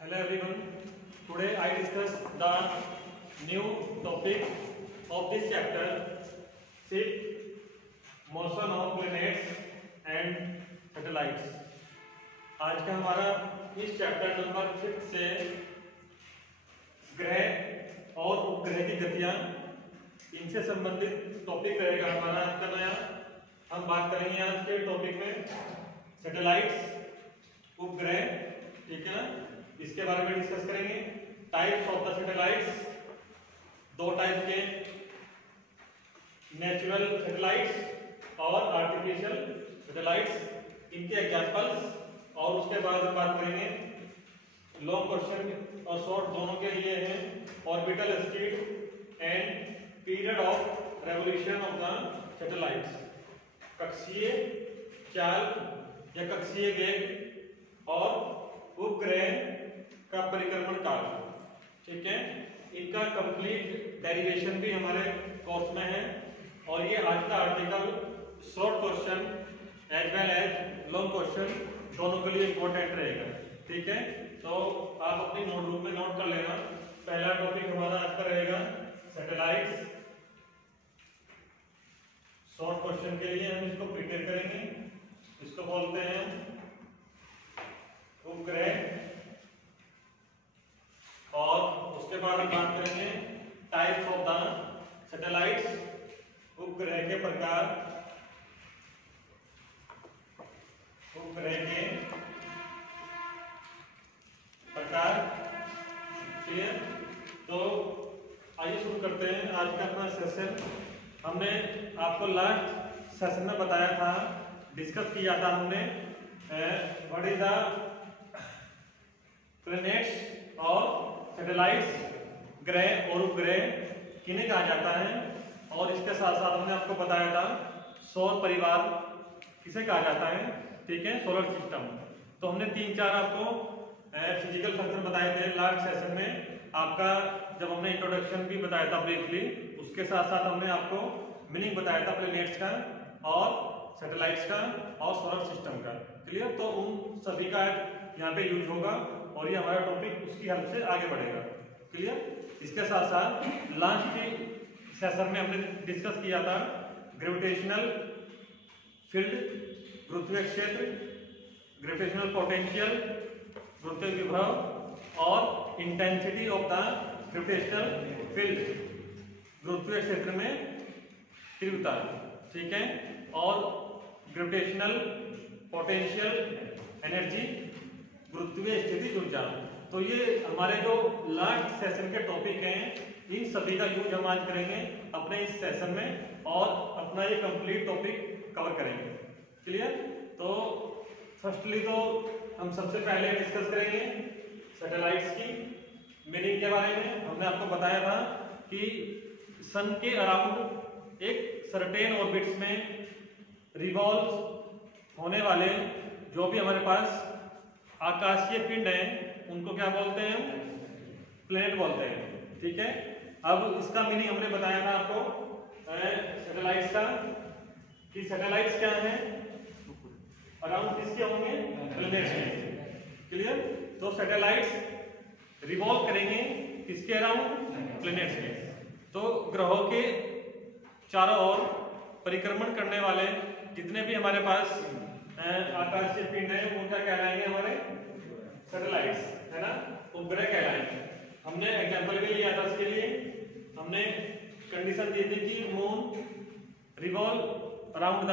Hello everyone. Today I discuss the new topic of this chapter, shift, motion of planets and satellites. आज का हमारा इस chapter number 5 से ग्रह और उपग्रह की गतियां, इनसे संबंधित टॉपिक रहेगा हमारा आज का नया। हम बात करेंगे आज के टॉपिक में सैटेलाइट्स, उपग्रह, ठीक है ना, इसके बारे में डिस्कस करेंगे। टाइप्स ऑफ द सैटेलाइट्स, दो टाइप के, नेचुरल सैटेलाइट्स और आर्टिफिशियल सैटेलाइट्स, इनके एग्जांपल्स, और उसके बाद हम बात करेंगे लॉन्ग क्वेश्चन और शॉर्ट दोनों के लिए हैं, orbital speed and period of revolution of the satellites, कक्षीय चाल या कक्षीय वेग और उपग्रह का परिक्रमण काल, ठीक है। इनका कंप्लीट डेरिवेशन भी हमारे कोर्स में है, और ये आज का article short question as well as long question दोनों के लिए इंपॉर्टेंट रहेगा, ठीक है। तो आप अपनी नोटबुक में नोट कर लेना। पहला टॉपिक हमारा आज का रहेगा सैटेलाइट्स। शॉर्ट क्वेश्चन के लिए हम इसको प्रिपेयर करेंगे, इसको बोलते हैं उपग्रह, और उसके बाद हम बात करेंगे टाइप्स ऑफ द सैटेलाइट्स, उपग्रह के प्रकार, उपग्रह के प्रकार, क्लियर। तो आइए शुरू करते हैं आज का अपना सेशन। हमने आपको लास्ट सेशन में बताया था, डिस्कस किया था हमने व्हाट इज द प्लैनेट्स और सैटेलाइट्स, ग्रह और उपग्रह किन्हें कहा जाता है, और इसके साथ साथ हमने आपको बताया था सौर परिवार किसे कहा जाता है, ठीक है, सोलर सिस्टम। तो हमने 3-4 आपको फिजिकल फंक्शन बताए थे लास्ट सेशन में। आपका जब हमने इंट्रोडक्शन भी बताया था ब्रीफली, उसके साथ साथ हमने आपको मीनिंग बताया था प्लैनेट्स का और सैटेलाइट्स का और सोलर सिस्टम का, क्लियर। तो उन सभी का यहाँ पे यूज होगा, और ये हमारा टॉपिक उसकी हेल्प से आगे बढ़ेगा, क्लियर। इसके साथ साथ लास्ट सेशन में हमने डिस्कस किया था ग्रेविटेशनल फील्ड, गुरुत्वीय क्षेत्र, ग्रेविटेशनल पोटेंशियल, गुरुत्वीय विभव, और intensity of the gravitational field, गुरुत्वीय क्षेत्र में तीव्रता, ठीक है, और ग्रेविटेशनल पोटेंशियल एनर्जी, गुरुत्वीय स्थिति ऊर्जा। तो ये हमारे जो लास्ट सेशन के टॉपिक हैं, इन सभी का यूज हम आज करेंगे अपने इस सेशन में, और अपना ये कंप्लीट टॉपिक कवर करेंगे, क्लियर। तो फर्स्टली तो हम सबसे पहले डिस्कस करेंगे सैटेलाइट्स की मीनिंग के बारे में। हमने आपको बताया था कि सन के अराउंड एक सर्टेन ऑर्बिट्स में रिवॉल्व होने वाले जो भी हमारे पास आकाशीय पिंड हैं, उनको क्या बोलते हैं, प्लेनेट बोलते हैं, ठीक है। अब इसका मीनिंग हमने बताया था आपको सैटेलाइट्स का, कि सैटेलाइट्स क्या हैं, अराउंड किसके होंगे, प्लेनेट्स के, क्लियर। तो सैटेलाइट्स रिवॉल्व करेंगे किसके अराउंड, प्लेनेट्स के। तो ग्रहों के चारों ओर परिक्रमण करने वाले जितने भी हमारे पास आकाशीय पिंड है, वो क्या कहलाएंगे, हमारे सैटेलाइट्स, है ना, उपग्रह कहलाएंगे। हमने एग्जांपल भी लिया था इसके लिए, हमने कंडीशन दी थी कि moon revolve around the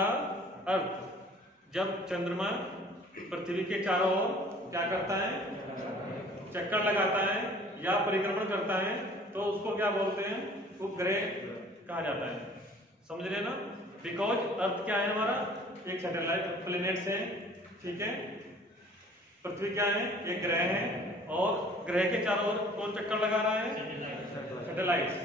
earth, जब चंद्रमा पृथ्वी के चारों ओर क्या करता है, चक्कर लगाता है या परिक्रमण करता है, तो उसको क्या बोलते हैं, उपग्रह कहा जाता है, समझ रहे ना। बिकॉज अर्थ क्या है हमारा, एक सैटेलाइट, प्लैनेट्स है, ठीक है, पृथ्वी क्या है, एक ग्रह है, और ग्रह के चारों ओर कौन चक्कर लगा रहा है, सैटेलाइट्स,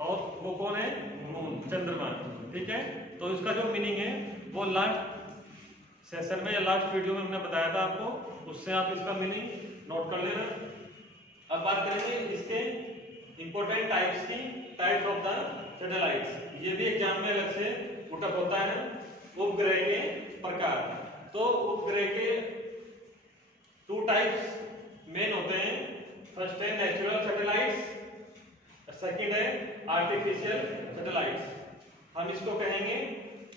और वो कौन है, मून, चंद्रमा, ठीक है। तो इसका जो मीनिंग है वो लास्ट सेशन में या लास्ट वीडियो में हमने बताया था आपको, उससे आप इसका मीनिंग नोट कर लेना। अब बात करेंगे इसके इंपॉर्टेंट टाइप्स की, टाइप्स ऑफ द सैटेलाइट्स। ये भी एग्जाम में अलग से उठक होता है, उपग्रह के प्रकार। तो उपग्रह के 2 टाइप्स मेन होते हैं। फर्स्ट है नेचुरल सैटेलाइट्स, सेकंड है आर्टिफिशियल सैटेलाइट्स। हम इसको कहेंगे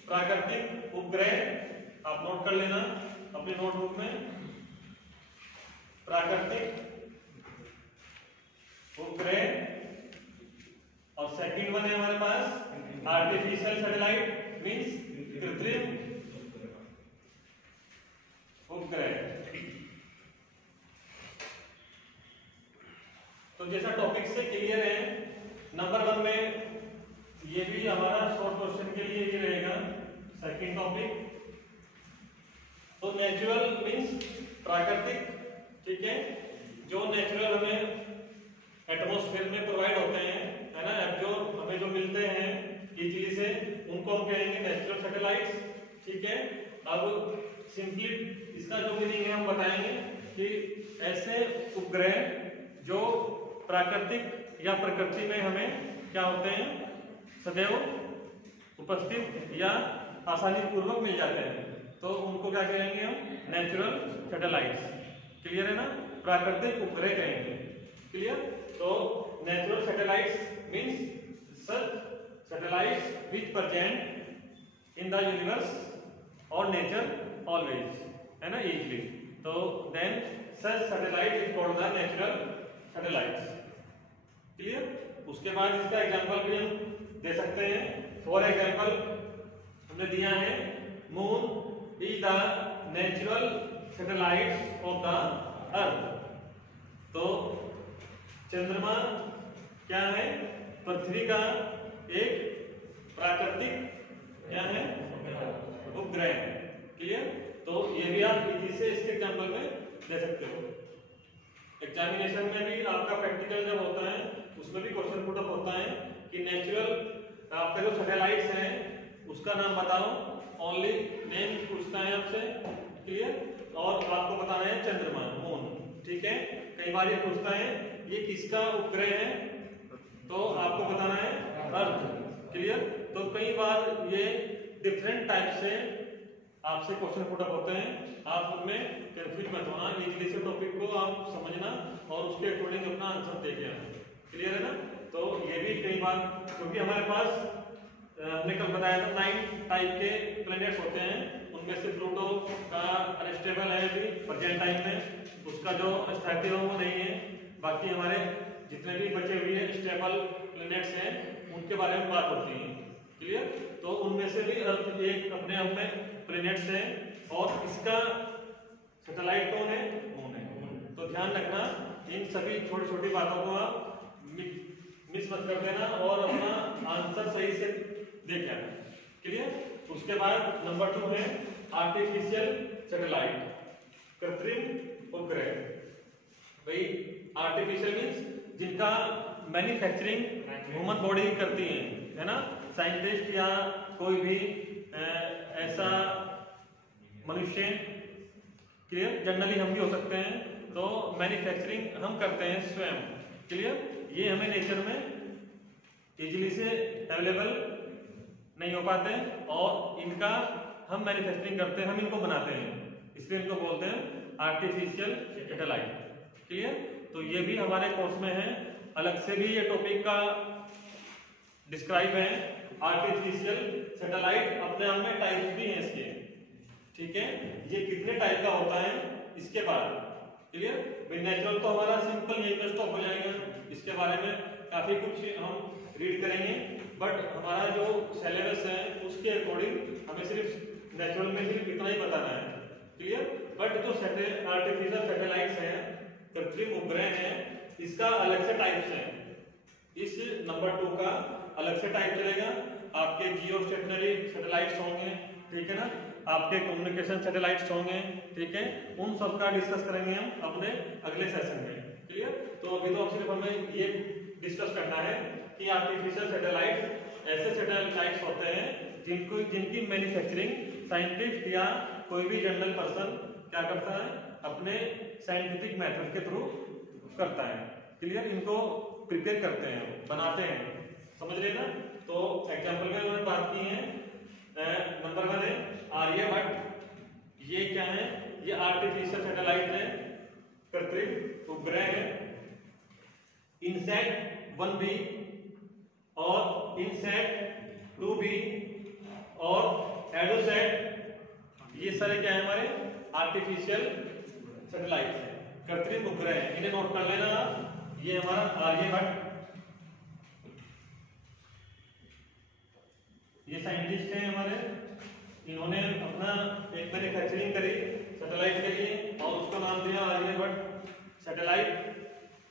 प्राकृतिक उपग्रह। आप नोट कर लेना अपने नोटबुक में, प्राकृतिक उपग्रह। और सेकंड वन है हमारे पास आर्टिफिशियल सैटेलाइट, मींस कृत्रिम उपग्रह। तो जैसा टॉपिक से क्लियर है, नंबर 1 में ये भी हमारा शॉर्ट क्वेश्चन के लिए ये रहेगा सेकंड टॉपिक। तो नेचुरल मींस प्राकृतिक, ठीक है, जो नेचुरल हमें एटमॉस्फेयर में प्रोवाइड होते हैं, है ना, जो हमें जो मिलते हैं इजीली से, उनको हम कहेंगे नेचुरल सैटेलाइट्स, ठीक है। अब सिंपली इसका जो मीनिंग है हम बताएंगे कि ऐसे उपग्रह जो प्राकृतिक या प्रकृति में हमें क्या होते हैं, सदैव उपस्थित या आसानी पूर्वक मिल जाते हैं, तो उनको क्या कहेंगे हम, नेचुरल सैटेलाइट्स। क्लियर है ना, प्राकृतिक उपग्रह कहेंगे। क्लियर। तो natural satellites means such satellites which present in the universe और नेचर ऑलवेज, है ना, इजली। तो then such satellite is called the natural satellites. Clear. उसके बाद इसका एग्जांपल भी हम दे सकते हैं। फॉर एग्जांपल हमने दिया है moon is the natural satellites of the earth. तो चंद्रमा क्या है, पृथ्वी का एक प्राकृतिक क्या है, उपग्रह। क्लियर। तो ये भी आप इजी से इसके एग्जांपल में दे सकते हो। एग्जामिनेशन में भी आपका प्रैक्टिकल जब होता है उसमें भी क्वेश्चन पुट अप होता है कि नेचुरल आपका जो सैटेलाइट्स है उसका नाम बताओ, ओनली नेम पूछता है आपसे। क्लियर। और आपको बताना है चंद्रमा, मून, ठीक है। कई बार ये पूछता है ये किसका उपग्रह है, तो आपको बताना है अर्थ। क्लियर। तो कई बार ये डिफरेंट टाइप से आपसे क्वेश्चन पुट अप होते हैं, आप उनमें कंफ्यूज मत होना, इजीली से टॉपिक को आप समझना और उसके अकॉर्डिंग अपना आंसर दे के आना। क्लियर है ना। तो ये भी कई बार, क्योंकि हमारे पास हमने कल बताया था 9 टाइप के प्लैनेट्स होते हैं, उनमें से प्लूटो का अनस्टेबल है अभी प्रेजेंट टाइम में, उसका जो स्थिति है वो नहीं है। बाकी हमारे जितने भी बचे हुए स्टेबल प्लैनेट्स हैं उनके बारे में बात होती है। क्लियर। तो उनमें से भी अर्थ एक अपने आप में प्लैनेट्स है, और इसका सैटेलाइट कौन है, मून है। तो ध्यान रखना, इन सभी छोटी छोटी बातों को आप मिस मत कर देना और अपना आंसर सही से देख आना। क्लियर। उसके बाद नंबर 2 है आर्टिफिशियल सैटेलाइट, कृत्रिम उपग्रह। भाई आर्टिफिशियल मींस जिनका मैन्युफैक्चरिंग ह्यूमन बॉडी करती है ना, साइंटिस्ट या कोई भी ऐसा मनुष्य। क्लियर। जनरली हम भी हो सकते हैं, तो मैन्युफैक्चरिंग हम करते हैं स्वयं। क्लियर। ये हमें नेचर में इजीली से अवेलेबल नहीं हो पाते, और इनका हम मैन्युफैक्चरिंग करते हैं, हम इनको बनाते हैं, इसलिए इनको बोलते हैं आर्टिफिशियल सैटेलाइट। क्लियर। तो ये भी हमारे कोर्स में है, अलग से भी ये टॉपिक का डिस्क्राइब है। आर्टिफिशियल सैटेलाइट अपने आप में टाइप्स भी हैं इसके, ठीक है। ये कितने टाइप का होता है इसके बाद। क्लियर। नेचुरल तो हमारा सिंपल यही पे स्टॉप हो जाएगा, इसके बारे में काफी कुछ हम रीड करेंगे, बट हमारा जो सिलेबस है उसके अकॉर्डिंग हमें सिर्फ नेचुरल में सिर्फ इतना ही बताना है। क्लियर। बट जो आर्टिफिशियल सैटेलाइट्स हैं, कृत्रिम उपग्रह हैं, इसका अलग से टाइप्स हैं। इस नंबर 2 का अलग से टाइप चलेगा। आपके जियो स्टेशनरी सैटेलाइट्स होंगे, ठीक है ना, आपके कम्युनिकेशन सैटेलाइट्स होंगे, ठीक है। उन सब का डिस्कस करेंगे हम अपने अगले सेशन में। क्लियर। तो अभी तो सिर्फ हमें ये डिस्कस करना है कि आर्टिफिशियल सैटेलाइट ऐसे सैटेलाइट्स होते हैं जिनकी मैन्युफैक्चरिंग साइंटिस्ट या कोई भी जनरल पर्सन क्या करता है, अपने साइंटिफिक मेथड के थ्रू करता है। क्लियर। इनको प्रिपेयर करते हैं, बनाते हैं, समझ लेना। तो एग्जांपल में हमने बात की है, नंबर 1 है आर्यभट्ट। ये क्या है, ये आर्टिफिशियल सैटेलाइट है, कृत्रिम इनसेट 1b और इनसेट 2b और एडोसेट, ये सारे क्या है हमारे आर्टिफिशियल सैटेलाइट है, कृत्रिम उपग्रह है। इन्हें नोट कर लेना। ये हमारा आर्यभट्ट, ये साइंटिस्ट हैं हमारे, इन्होंने अपना एक मैन्युफैक्चरिंग करी सैटेलाइट के लिए और उसका नाम दिया Aryabhata satellite.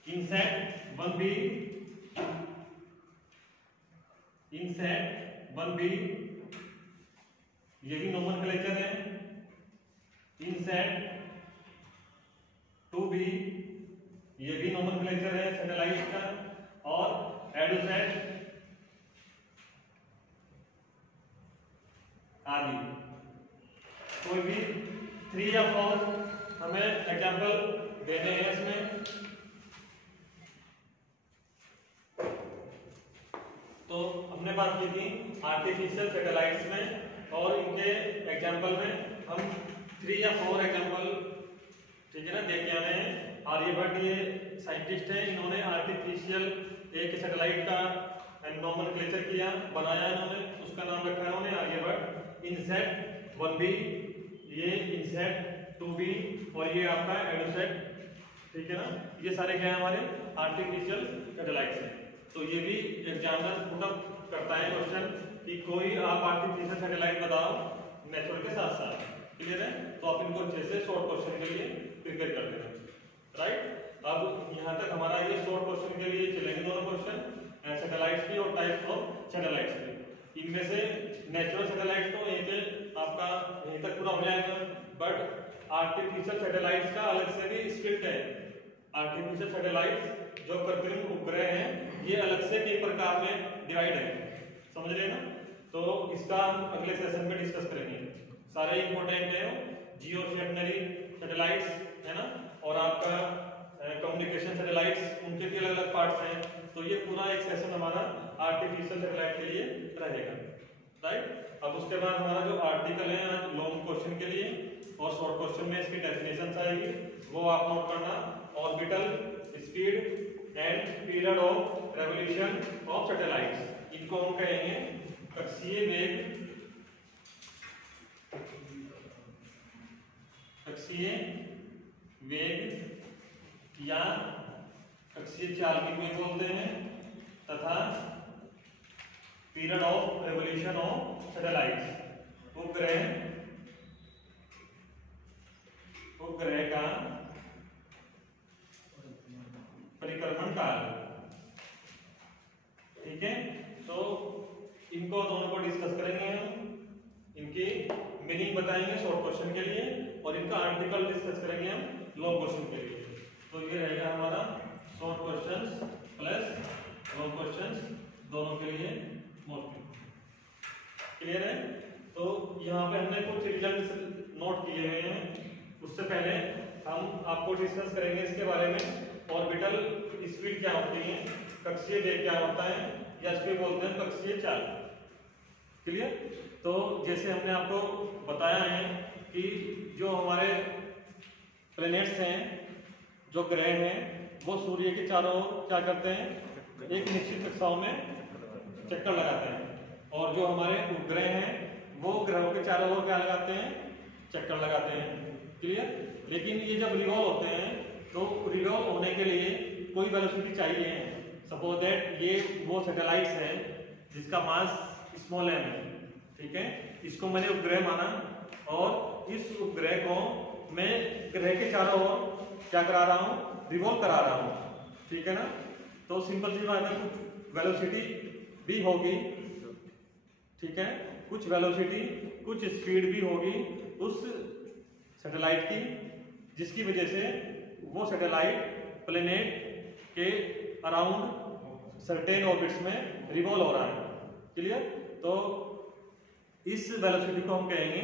INSAT 1b, INSAT 1b, ये भी नोमेनक्लेचर है। इनसेट 2b, ये भी नोमेनक्लेचर है सैटेलाइट का। और एडोसेट आदि, कोई भी 3 या 4 हमें एग्जाम्पल देने हैं इसमें। तो हमने बात की थी आर्टिफिशियल सैटेलाइट्स में और इनके एग्जाम्पल में हम 3 या 4 एग्जाम्पल, ठीक है ना, देख के आए हैं। आर्यभट्ट ये साइंटिस्ट है, इन्होंने आर्टिफिशियल एक सैटेलाइट का नोमेनक्लेचर किया, बनाया इन्होंने, उसका नाम रखा है उन्होंने आर्यभट्ट। इनसेट 1b, ये इनसेट 2b और ये आपका एडोसेट, ठीक है ना। ये सारे क्या है हमारे आर्टिफिशियल सैटेलाइट्स हैं। तो ये भी एग्जामिनर पुटअप करता है क्वेश्चन कि कोई आप आर्टिफिशियल सैटेलाइट बताओ नेचुरल के साथ साथ, क्लियर है। तो आप इनको अच्छे से शॉर्ट क्वेश्चन के लिए प्रिपेयर कर देना, राइट। अब यहाँ तक हमारा ये शॉर्ट क्वेश्चन के लिए चलेंगे दोनों क्वेश्चन सैटेलाइट्स की और टाइप्स ऑफ सैटेलाइट्स की। इनमें से नेचुरल सैटेलाइट तो एक आपका यहीं तक पूरा हो जाएगा, बट आर्टिफिशियल सैटेलाइट्स का अलग से भी स्प्लिट है। आर्टिफिशियल सैटेलाइट्स जो कृत्रिम उपग्रह हैं, ये अलग से कई प्रकार में डिवाइड है, समझ रहे हैं ना। तो इसका हम अगले सेशन में डिस्कस करेंगे। सारे इंपॉर्टेंट है, जियो स्टेशनरी सैटेलाइट्स है ना, और आपका कम्युनिकेशन सैटेलाइट्स, उनके भी अलग अलग पार्ट्स हैं। तो ये पूरा एक सेशन हमारा आर्टिफिशियल सैटेलाइट के लिए रहेगा, राइट। अब उसके बाद हमारा जो आर्टिकल है लॉन्ग क्वेश्चन के लिए और शॉर्ट क्वेश्चन में इसकी डेफिनेशन आएगी, वो आप नोट करना। Orbital speed and period of revolution of satellites, इनको हम कहेंगे कक्षीय वेग, कक्षीय वेग या कक्षीय चाल भी बोलते हैं, तथा period of revolution of satellites, उपग्रह का परिक्रमण काल, ठीक है। तो इनको दोनों को डिस्कस करेंगे हम, इनकी मीनिंग बताएंगे शॉर्ट क्वेश्चन के लिए और इनका आर्टिकल डिस्कस करेंगे हम लॉन्ग क्वेश्चन के लिए। तो ये रहेगा हमारा short questions plus long questions दोनों के लिए मोस्टली, क्लियर है। तो यहाँ पे हमने कुछ रिजल्ट्स नोट किए हुए हैं। उससे पहले हम आपको डिस्कस करेंगे इसके बारे में, ऑर्बिटल स्पीड क्या होती है, कक्षीय वेग क्या होता है, या इसको बोलते हैं कक्षीय चाल, क्लियर। तो जैसे हमने आपको बताया है कि जो हमारे प्लैनेट्स हैं, जो ग्रह हैं, वो सूर्य के चारों ओर क्या करते हैं, एक निश्चित कक्षाओं में चक्कर लगाते हैं। और जो हमारे उपग्रह हैं वो ग्रहों के चारों ओर क्या लगाते हैं, चक्कर लगाते हैं, क्लियर। लेकिन ये जब रिवॉल्व होते हैं तो रिवॉल्व होने के लिए कोई वेलोसिटी चाहिए। सपोज दैट ये वो सैटेलाइट्स है जिसका मास स्मॉल m है, ठीक है। इसको मैंने उपग्रह माना और इस उपग्रह को मैं ग्रह के चारों ओर क्या करा रहा हूँ, रिवॉल्व करा रहा हूँ, ठीक है ना। तो सिंपल सी बात है, कुछ वेलोसिटी भी होगी, ठीक है, कुछ वेलोसिटी कुछ स्पीड भी होगी उस सैटेलाइट की, जिसकी वजह से वो सैटेलाइट प्लेनेट के अराउंड सर्टेन ऑर्बिट्स में रिवॉल्व हो रहा है, क्लियर। तो इस वेलोसिटी को हम कहेंगे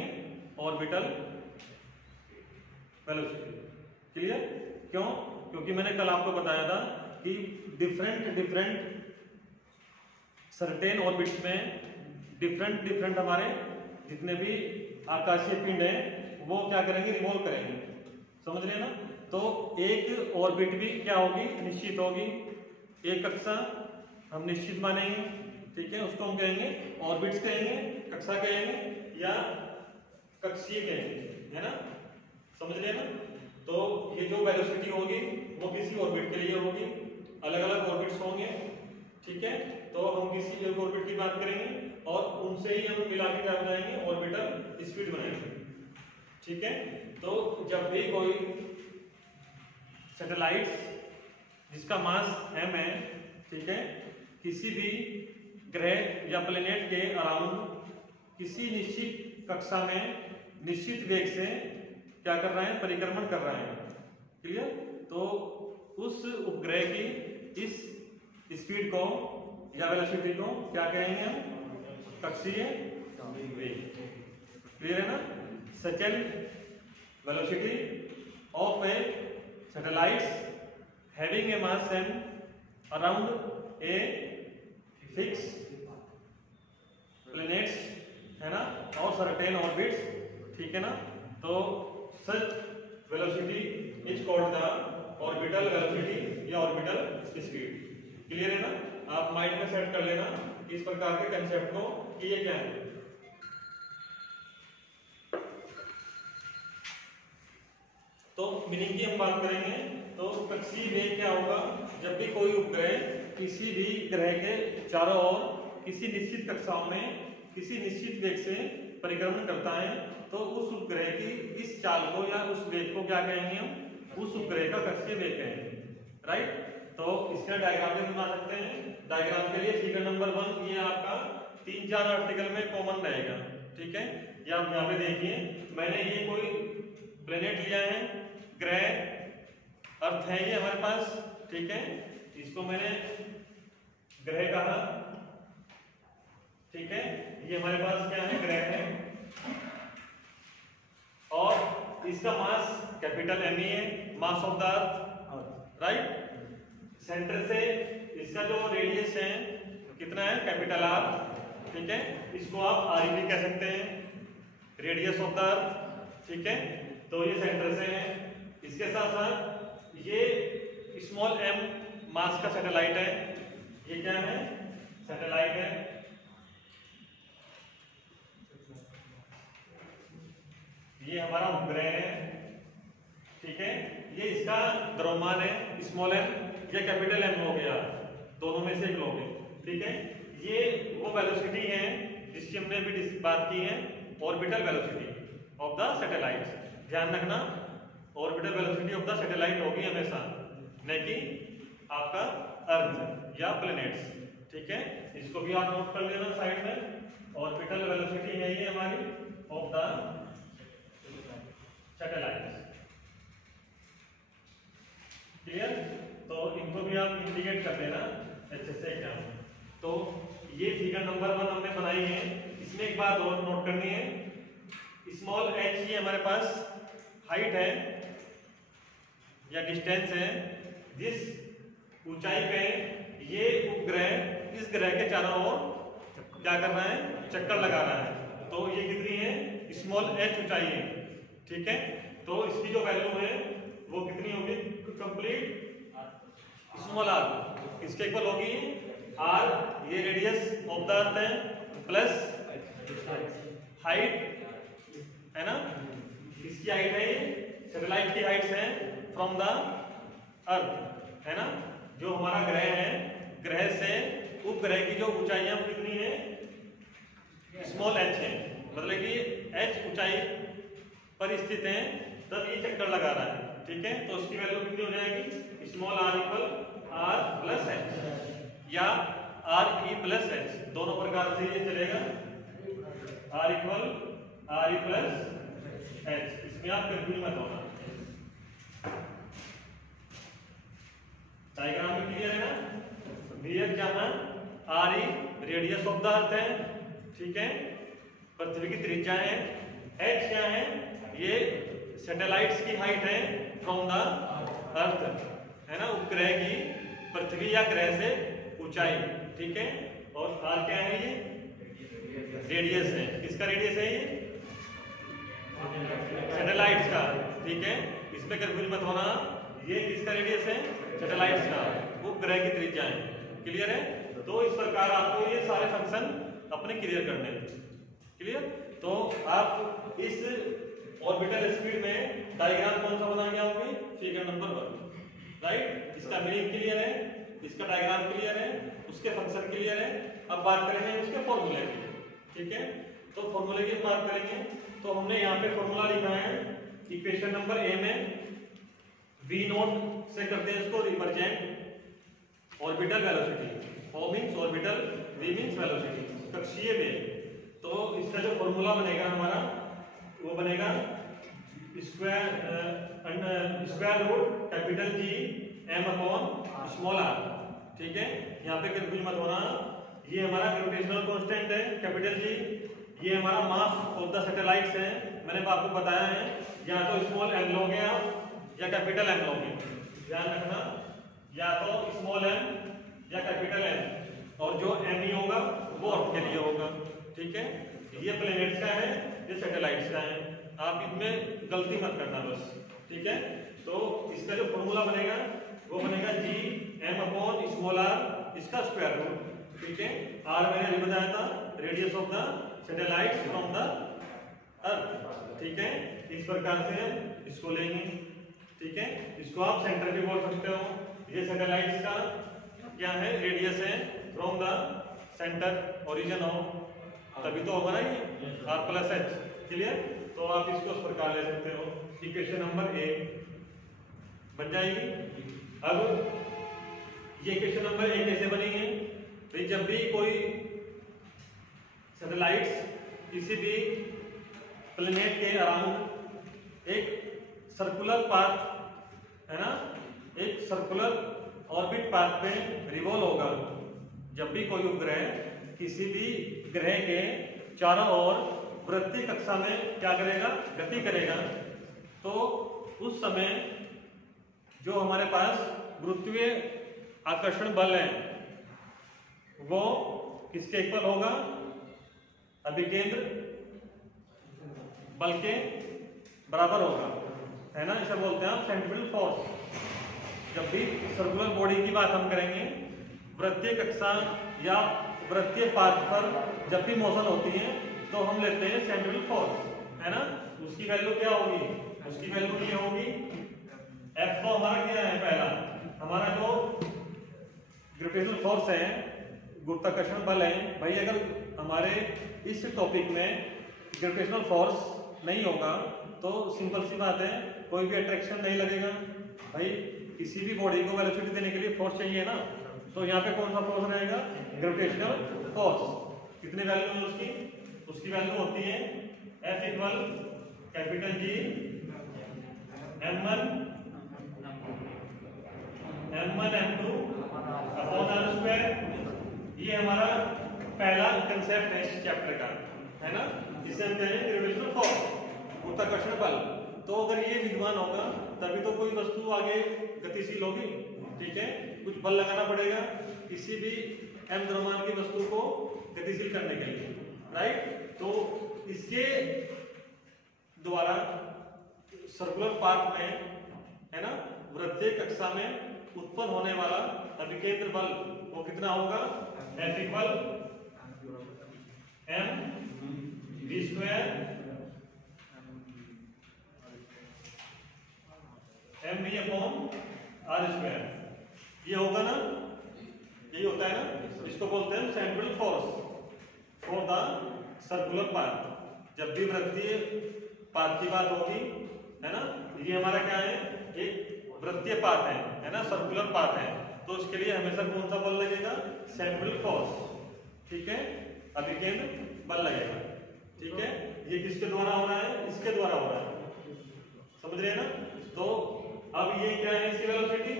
ऑर्बिटल वेलोसिटी, क्लियर। क्यों? क्योंकि मैंने कल आपको बताया था कि डिफरेंट सर्टेन ऑर्बिट्स में डिफरेंट हमारे जितने भी आकाशीय पिंड हैं वो क्या करेंगे, रिवॉल्व करेंगे, समझ रहे हैं ना। तो एक ऑर्बिट भी क्या होगी, निश्चित होगी, एक कक्षा हम निश्चित मानेंगे, ठीक है, उसको हम कहेंगे ऑर्बिट्स कहेंगे, कक्षा कहेंगे या कक्षीय कहेंगे, है ना, समझ रहे ना। तो ये जो वेलोसिटी होगी वो किसी ऑर्बिट के लिए होगी, अलग अलग ऑर्बिट्स होंगे, ठीक है। तो हम किसी एक ऑर्बिट की बात करेंगे और उनसे ही हम मिला के क्या बनाएंगे, ऑर्बिटल स्पीड बनाएंगे, ठीक है। तो जब भी कोई सैटेलाइट्स जिसका मास m है, ठीक है, किसी भी ग्रह या प्लेनेट के अराउंड किसी निश्चित कक्षा में निश्चित वेग से क्या कर रहे हैं, परिक्रमण कर रहे हैं, क्लियर। तो उस उपग्रह की इस स्पीड को या वेलोसिटी को क्या कहेंगे हम, कक्षीय वेग, क्लियर है ना। सचल velocity of A satellites having a mass m around a fixed planets, है ना, और certain orbits, ठीक है ना। तो such velocity is called the orbital velocity या orbital speed, क्लियर है ना। आप माइंड में सेट कर लेना इस प्रकार के कंसेप्ट को कि ये क्या है। तो मीनिंग की हम बात करेंगे तो कक्षीय वेग क्या होगा, जब भी कोई उपग्रह किसी भी ग्रह के चारों ओर किसी निश्चित कक्षाओं में किसी निश्चित वेग से परिक्रमण करता है तो उस उपग्रह की इस चाल को या उस वेग को क्या कहेंगे हम, उस उपग्रह का कक्षीय वेग कहेंगे, राइट। तो इसका डायग्राम भी बना सकते हैं। डायग्राम के लिए फिगर नंबर 1 ये आपका 3-4 आर्टिकल में कॉमन रहेगा, ठीक है। या आप यहाँ पे देखिए, मैंने ये कोई प्लेनेट लिया है, ग्रह अर्थ है ये हमारे पास, ठीक है, इसको मैंने ग्रह कहा, ठीक है। ये हमारे पास क्या है, ग्रह है और इसका मास कैपिटल M ही है, mass of the earth, right. Centre से इसका जो रेडियस है कितना है, कैपिटल R, ठीक है। इसको आप R भी कह सकते हैं, रेडियस ऑफ द अर्थ, ठीक है। तो ये सेंटर से है, इसके साथ साथ ये स्मॉल m मास का सैटेलाइट है, ये क्या है, सैटेलाइट है, ये हमारा उपग्रह है, ठीक है। ये इसका द्रव्यमान है स्मॉल m, ये कैपिटल M हो गया, दोनों में से एक लोगे, ठीक है। ये वो वेलोसिटी है जिसकी हमने अभी बात की है, orbital velocity of the satellite. ध्यान रखना, orbital velocity of the satellite होगी हमेशा, न कि आपका अर्थ या प्लैनेट्स, ठीक है। इसको भी आप नोट कर लेना साइड में। ऑर्बिटल वेलोसिटी है ये हमारी ऑफ द सैटेलाइट, क्लियर। तो इनको भी आप इंडिकेट कर देना अच्छे से एग्जाम। तो ये फिगर नंबर 1 हमने बनाई है। इसमें एक बात और नोट करनी है, स्मॉल h ये हमारे पास हाइट है या डिस्टेंस है, जिस ऊंचाई पे ये उपग्रह इस ग्रह के चारों ओर क्या कर रहा है, चक्कर लगा रहा है। तो ये कितनी है, स्मॉल h ऊंचाई है, ठीक है। तो इसकी जो वैल्यू है वो कितनी होगी, कंप्लीट स्मॉल r, इसके इक्वल होगी r, ये रेडियस ऑफ द अर्थ है, प्लस हाइट है ना, इसकी हाइट है, सैटेलाइट की हाइट्स है फ्रॉम द अर्थ, है ना। जो हमारा ग्रह है, ग्रह से उपग्रह की जो ऊंचाई है वो कितनी है, स्मॉल h है, मतलब कि h ऊंचाई पर स्थित है, तब ये चक्कर लगा रहा है, ठीक है। तो उसकी वैल्यू कितनी हो जाएगी, small r equal r plus h या r e प्लस h, दोनों प्रकार से ये चलेगा, r equal r e plus h, इसमें आप कंफ्यूज मत होना। डायग्राम में क्लियर है ना। वियर जहां r e radius of the earth है, ठीक है, पृथ्वी की त्रिज्या है, h क्या है, ये सैटेलाइट्स की हाइट है फ्रॉम द अर्थ, है ना, उपग्रह की पृथ्वी या ग्रह से ऊंचाई, ठीक है। और r क्या है, ये रेडियस है, किसका रेडियस है, ये सैटेलाइट्स का, ठीक है। इसमें कंफ्यूज मत होना, ये किसका रेडियस है? सैटेलाइट्स का, वो ग्रह की त्रिज्या है। क्लियर है? तो इस प्रकार आपको ये सारे फंक्शन अपने क्लियर करने हैं। क्लियर? तो आप इस ऑर्बिटल स्पीड में डायग्राम कौन सा बनाएंगे आपके? Figure number 1, right? इसका मीनिंग क्लियर है, इसका डायग्राम क्लियर है, उसके फंक्शन क्लियर है। अब बात करेंगे उसके फॉर्मूले की। ठीक है? तो फॉर्मूले की बात करेंगे तो हमने यहाँ पे फॉर्मूला लिखा है इक्वेशन नंबर ए में, v नॉट से करते हैं इसको represent orbital velocity. o means orbital, v means velocity, कक्षीय वेग। तो इसका जो फॉर्मूला बनेगा हमारा वो बनेगा square root capital G m upon small r। ठीक है? यहाँ पे कंफ्यूज मत होना, ये हमारा ग्रेविटेशनल कांस्टेंट है कैपिटल G, ये हमारा मास ऑफ द सैटेलाइट्स है। मैंने आपको बताया है या तो स्मॉल m लोगे आप या कैपिटल M लोगे, ध्यान रखना, या तो स्मॉल m या कैपिटल M, और जो m ही होगा वो अर्थ के लिए होगा। ठीक है? ये प्लैनेट्स का है, ये सैटेलाइट्स का है, आप इसमें गलती मत करना बस। ठीक है? तो इसका जो फॉर्मूला बनेगा वो बनेगा G m upon small r, इसका स्क्वायर रूट। ठीक है? r मैंने अभी बताया था, radius of the satellites from the earth. ठीक है? इस प्रकार से हम इसको लेंगे। ठीक है? इसको आप सेंटर भी बोल सकते हो। ये सैटेलाइट्स का क्या है? रेडियस है from the centre origin of, तभी तो होगा ना ये r प्लस h। क्लियर? तो आप इसको इस प्रकार ले सकते हो। इक्वेशन नंबर ए बन जाएगी। अब ये इक्वेशन नंबर ए कैसे बनेगी? भाई जब भी कोई सैटेलाइट्स किसी भी प्लेनेट के अराउंड एक सर्कुलर पाथ, है ना, एक सर्कुलर ऑर्बिट पाथ पे रिवॉल्व होगा। जब भी कोई उपग्रह किसी भी ग्रह के चारों ओर वृत्तीय कक्षा में क्या करेगा? गति करेगा, तो उस समय जो हमारे पास गुरुत्वीय आकर्षण बल है वो किसके इक्वल होगा? अभिकेंद्र बल के बराबर होगा, है ना? इसे बोलते हैं हम सेंट्रिपेटल फोर्स। जब भी सर्कुलर बॉडी की बात हम करेंगे, वृत्तीय कक्षा या वृत्तीय पाथ पर जब भी मोशन होती है तो हम लेते हैं सेंट्रिपेटल फोर्स, है ना? उसकी वैल्यू क्या होगी? उसकी वैल्यू ये होगी, F तो हमारा क्या है? पहला हमारा जो ग्रेविटेशनल फोर्स है, गुरुत्वाकर्षण बल है। भाई अगर हमारे इस टॉपिक में ग्रेविटेशनल फोर्स नहीं होगा तो सिंपल सी बात है, कोई भी अट्रैक्शन नहीं लगेगा। भाई किसी भी बॉडी को वेलोसिटी देने के लिए फोर्स चाहिए ना, तो यहाँ पे कौन सा फोर्स रहेगा? Gravitational force. कितनी वैल्यू है उसकी? उसकी वैल्यू होती है F equal capital G m1 m2 upon r square. ये हमारा पहला कंसेप्ट है इस चैप्टर का, है ना? जिसे हम कहेंगे ग्रेविटेशनल फोर्स, गुरुत्वाकर्षण बल। तो अगर ये विद्यमान होगा तभी तो कोई वस्तु आगे गतिशील होगी। ठीक है? कुछ बल लगाना पड़ेगा किसी भी m द्रव्यमान की वस्तु को गतिशील करने के लिए, राइट? तो इसके द्वारा सर्कुलर पाथ में, है ना, वृत्तीय कक्षा में उत्पन्न होने वाला अभिकेंद्र बल वो कितना होगा? F equal m v square m v upon r square. ये होगा ना, यही होता है ना, इसको बोलते हैं central force for the circular path. जब भी वृत्तीय पाथ की बात होगी, है ना, ये हमारा क्या है? एक वृत्तीय पाथ है ना, सर्कुलर पाथ है, तो उसके लिए हमेशा कौन सा बल लगेगा? Central force. ठीक है? अभिकेंद्र बल लगेगा। ठीक है? ये किसके द्वारा हो रहा है? इसके द्वारा हो रहा है, समझ रहे हैं ना? तो अब ये क्या है? इसकी वेलोसिटी,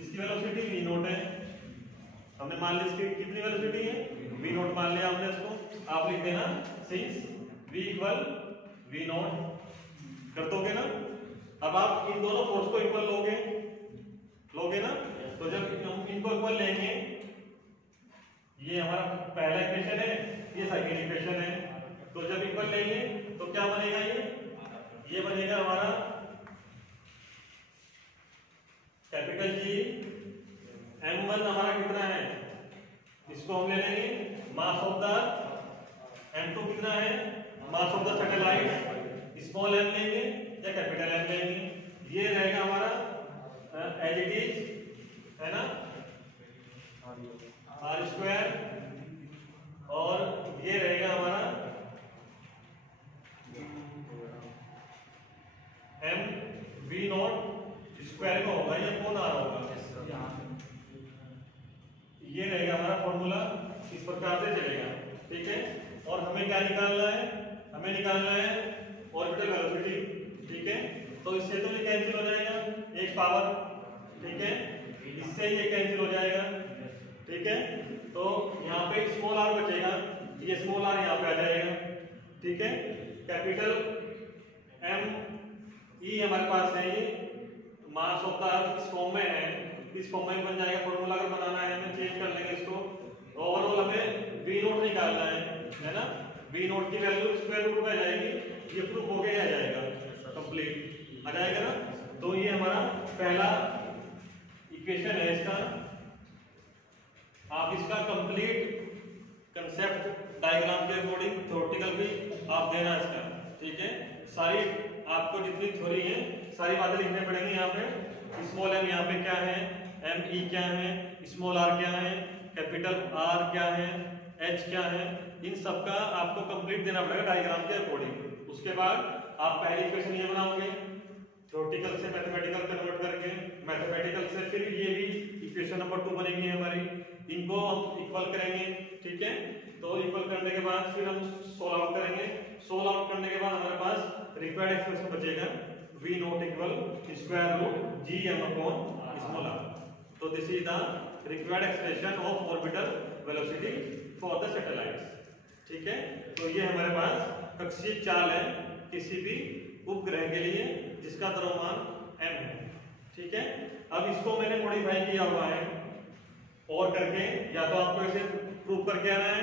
इसकी वेलोसिटी v नॉट है। हमने मान लिया इसकी कितनी वेलोसिटी है? v नॉट मान लिया हमने इसको। आप लिख देना since v equal v not कर दोगे ना। अब आप इन दोनों फोर्स को इक्वल लोगे ना, तो जब हम इनको इक्वल लेंगे, ये हमारा पहला इक्वेशन है, ये सेकंड इक्वेशन है, तो जब इक्वल लेंगे तो क्या बनेगा? ये बनेगा हमारा जी m1 हमारा कितना है, इसको हम ले लेंगे मास ऑफ द, m2 कितना है, mass of the satellite, small m लेंगे या कैपिटल M लेंगे। ये रहेगा हमारा एज इट इज, है ना, r², और ये रहेगा हमारा mv0 स्क्वायर का होगा, ये कौन आ रहा होगा, ये रहेगा हमारा फॉर्मूला, इस प्रकार से चलेगा। ठीक है, और हमें क्या निकालना है, हमें निकालना है ऑर्बिटल वेलोसिटी। ठीक है, तो इससे तो ये कैंसिल हो जाएगा एक पावर, ठीक है, इससे ये कैंसिल हो जाएगा। ठीक है, तो यहाँ पे स्मॉल r बचेगा, ये स्मॉल r यहाँ पे आ जाएगा। ठीक है, कैपिटल M E हमारे पास है, ये मास ऑफ द अर्थ इस फॉर्म में है, इस फॉर्म में बन जाएगा। फॉर्मूला अगर बनाना है हमें चेंज कर लेंगे इसको। ओवरऑल हमें v0 निकालना है ना, v0 की वैल्यू स्क्वायर रूट में आ जाएगी, ये प्रूफ हो गया, आ जाएगा कंप्लीट, आ जाएगा ना। तो ये हमारा पहला इक्वेशन है इसका। आप इसका कंप्लीट कंसेप्ट डायग्राम के अकॉर्डिंग थ्योरेटिकल भी आप देना इसका। ठीक है, सारी आपको जितनी थ्योरी है सारी बातें लिखने पड़ेंगी यहाँ पे। स्मॉल m यहाँ पे क्या है, m e क्या है, स्मॉल r क्या है, कैपिटल R क्या है, h क्या है, इन सब का आपको कंप्लीट देना पड़ेगा डायग्राम के अकॉर्डिंग। उसके बाद आप पहली इक्वेशन ये बनाओगे, थ्योरेटिकल से मैथमेटिकल कन्वर्ट करके, मैथमेटिकल से फिर ये भी इक्वेशन नंबर 2 बनेगी हमारी, इनको हम इक्वल करेंगे। ठीक है, तो इक्वल करने के बाद फिर हम सोल्व आउट करेंगे। सोल्व आउट करने के बाद हमारे पास रिक्वायर्ड एक्सप्रेशन बचेगा, v0 equal square root gm upon small r। तो this is the required expression of orbital velocity for the satellites. ठीक है, तो ये हमारे पास कक्षीय चाल है किसी भी उपग्रह के लिए जिसका द्रव्यमान m है। ठीक है, अब इसको मैंने मॉडिफाई किया हुआ है और करके, या तो आपको ऐसे प्रूव करके आना है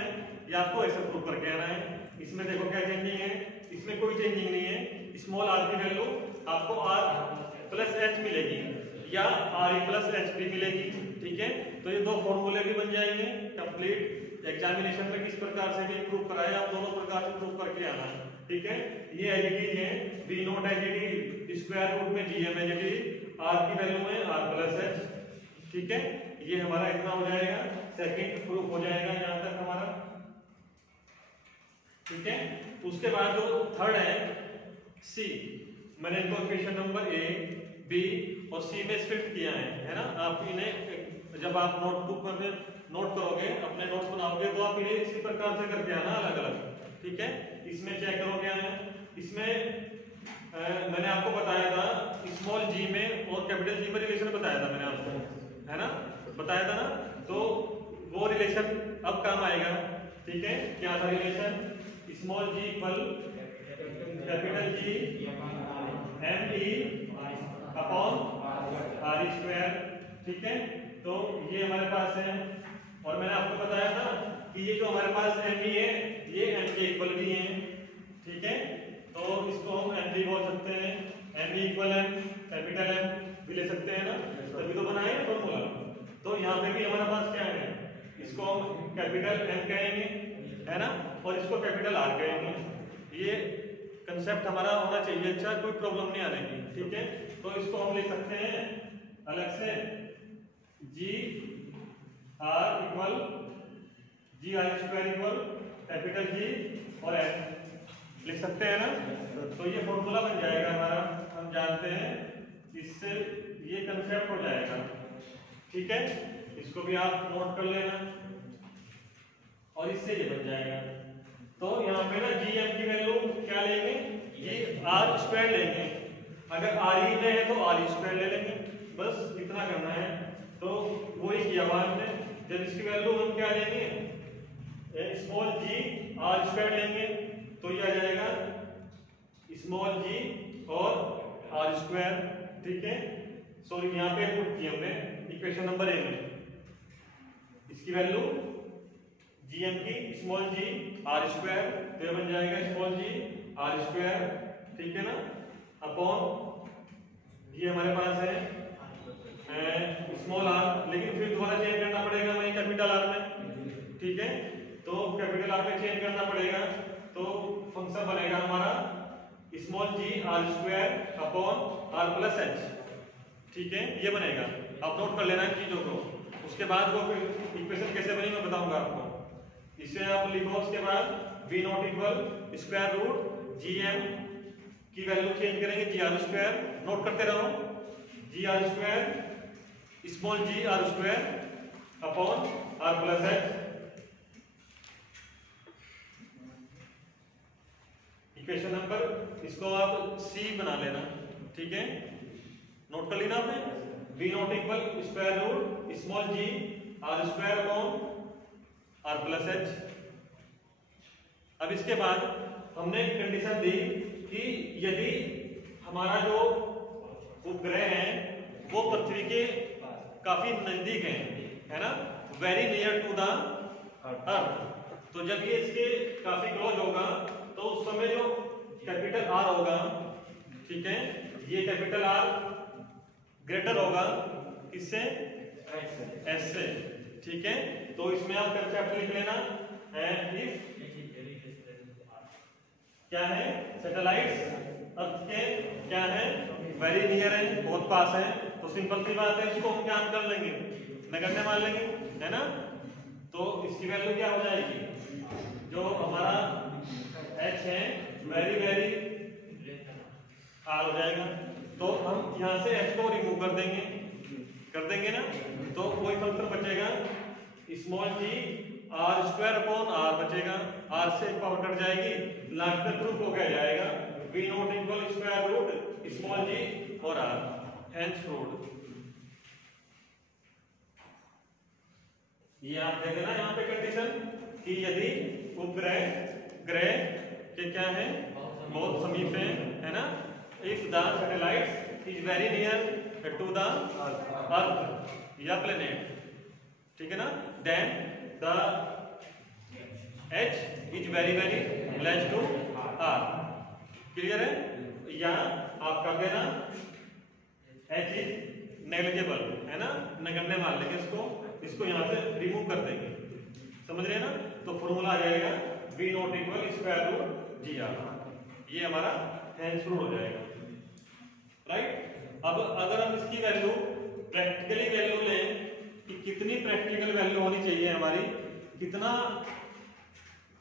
या आपको ऐसे प्रूव करके आना है। इसमें देखो क्या चेंजिंग है, इसमें कोई चेंजिंग नहीं है। स्मॉल r की वैल्यू आपको r प्लस h मिलेगी या re प्लस hp मिलेगी। ठीक है, तो ये दो फॉर्मूले भी बन जाएंगे। कंप्लीट एग्जामिनेशन में किस प्रकार से भी प्रूव कराए, आप दोनों प्रकार से प्रूव करके आना है। ठीक है, ये एज इट इज है, v0 as it is square root में gm as it is, r की वैल्यू है r प्लस h। ठीक है, ये हमारा इतना हो जाएगा, सेकंड प्रूफ हो जाएगा यहाँ तक हमारा। ठीक है, उसके बाद जो थर्ड है सी, मैंने इनको इक्वेशन नंबर ए बी और सी में स्प्लिट किया है ना। आप इन्हें जब आप नोटबुक में नोट करोगे, अपने नोट्स बनाओगे, तो आप इन्हें इसी प्रकार से करके आना अलग अलग। ठीक है, इसमें चेक करो क्या है, इसमें मैंने आपको बताया था स्मॉल जी में और कैपिटल जी में रिलेशन बताया था मैंने आपको, है ना, बताया था ना। तो वो रिलेशन अब काम आएगा। ठीक है, क्या था relation, small g equal capital G m e upon r square. ठीक है, तो ये हमारे पास है, और मैंने आपको बताया था कि ये जो हमारे पास m e है ये m के इक्वल भी है। ठीक है, तो इसको हम m भी बोल सकते हैं, m e equal m, capital M भी ले सकते हैं ना, तभी तो बनाए फॉर्मूला। तो यहाँ पे भी हमारे पास क्या है, इसको हम कैपिटल M कहेंगे, है ना, और इसको कैपिटल R कहेंगे। ये कंसेप्ट हमारा होना चाहिए, अच्छा, कोई प्रॉब्लम नहीं आने की। ठीक है, तो इसको हम लिख सकते हैं अलग से, g r equal g are square equal capital G और एम लिख सकते हैं ना। तो ये फॉर्मूला बन जाएगा हमारा, हम जानते हैं, इससे ये कंसेप्ट हो जाएगा। ठीक है, इसको भी आप नोट कर लेना, और इससे ये बन जाएगा। तो यहाँ पे ना जी एम की वैल्यू क्या लेंगे, ये आर स्क्वायर लेंगे, अगर आर ई में है तो आर स्क्वायर ले लेंगे, बस इतना करना है। तो वही किया हुआ हमने। जब इसकी वैल्यू हम क्या लेंगे, स्मॉल जी आर स्क्वायर लेंगे, तो ये आ जाएगा स्मॉल जी और आर स्क्वायर। ठीक है, सॉरी यहाँ पे पुट की हमने इक्वेशन नंबर ए में, इसकी वैल्यू जीएम की स्मॉल जी आर स्क्वायर, तो ये बन जाएगा स्मॉल जी आर स्क्वायर। ठीक है ना, अपॉन ये हमारे पास है स्मॉल आर, लेकिन फिर दोबारा चेंज करना पड़ेगा वही कैपिटल आर में, ठीक है। तो कैपिटल आर में चेंज करना पड़ेगा, तो फंक्शन बनेगा हमारा small ji are square upon are plus H, ठीक है, ये बनेगा। आप नोट कर लेना इन चीजों को। उसके बाद वो फिर इक्वेशन कैसे बनी मैं बताऊंगा आपको। इसे आप लिखो, उसके बाद v naught equal square root g m की वैल्यू चेंज करेंगे जी आर स्क्वायर, नोट करते रहो, g are square small ji are square upon are plus h, equation number, इसको आप सी बना लेना, ठीक है, नोट कर लेना आपने। V naught equal square root small ji are square upon are plus H. अब इसके बाद हमने कंडीशन दी कि यदि हमारा जो उपग्रह है वो पृथ्वी के काफी नजदीक है ना, very near to the earth, तो जब ये इसके काफी क्लोज होगा तो उस समय जो कैपिटल आर होगा, ठीक है, ये कैपिटल आर ग्रेटर होगा किससे, एस से, ठीक है। तो इसमें आप कंसेप्ट लिख लेना, इफ क्या है, सैटेलाइट्स अर्थ के क्या है, वेरी नियर है, बहुत पास है, तो सिंपल सी बात है, इसको हम क्या कर लेंगे, नगण्य मान लेंगे, है ना। तो इसकी वैल्यू क्या हो जाएगी, जो हमारा एच है वेरी वेरी आर हो जाएगा। तो हम यहाँ से एच को रिमूव कर देंगे ना, तो कोई फंक्शन बचेगा small ji are square upon r बचेगा, आर से एक पावर कट जाएगी, लास्ट में प्रूफ हो गया जाएगा we naught equal square root small g और आर, हेंस रूट। ये आप देख लेना यहाँ पे कंडीशन कि यदि उपग्रह ग्रह के क्या है, बहुत समीप है ना, if the satellite is very near to the earth या प्लेनेट, ठीक है ना, then the H is very very less to R, clear है। या आप कर देना एच इज नेग्लिजिबल, है ना, नगण्य मान लेंगे इसको यहाँ से रिमूव कर देंगे, समझ रहे हैं ना। तो फॉर्मूला आ जाएगा we naught equal square root G R, ये हमारा हेंस रूट हो जाएगा, राइट। अब अगर हम इसकी वैल्यू प्रैक्टिकली वैल्यू लें कि कितनी प्रैक्टिकल वैल्यू होनी चाहिए हमारी, कितना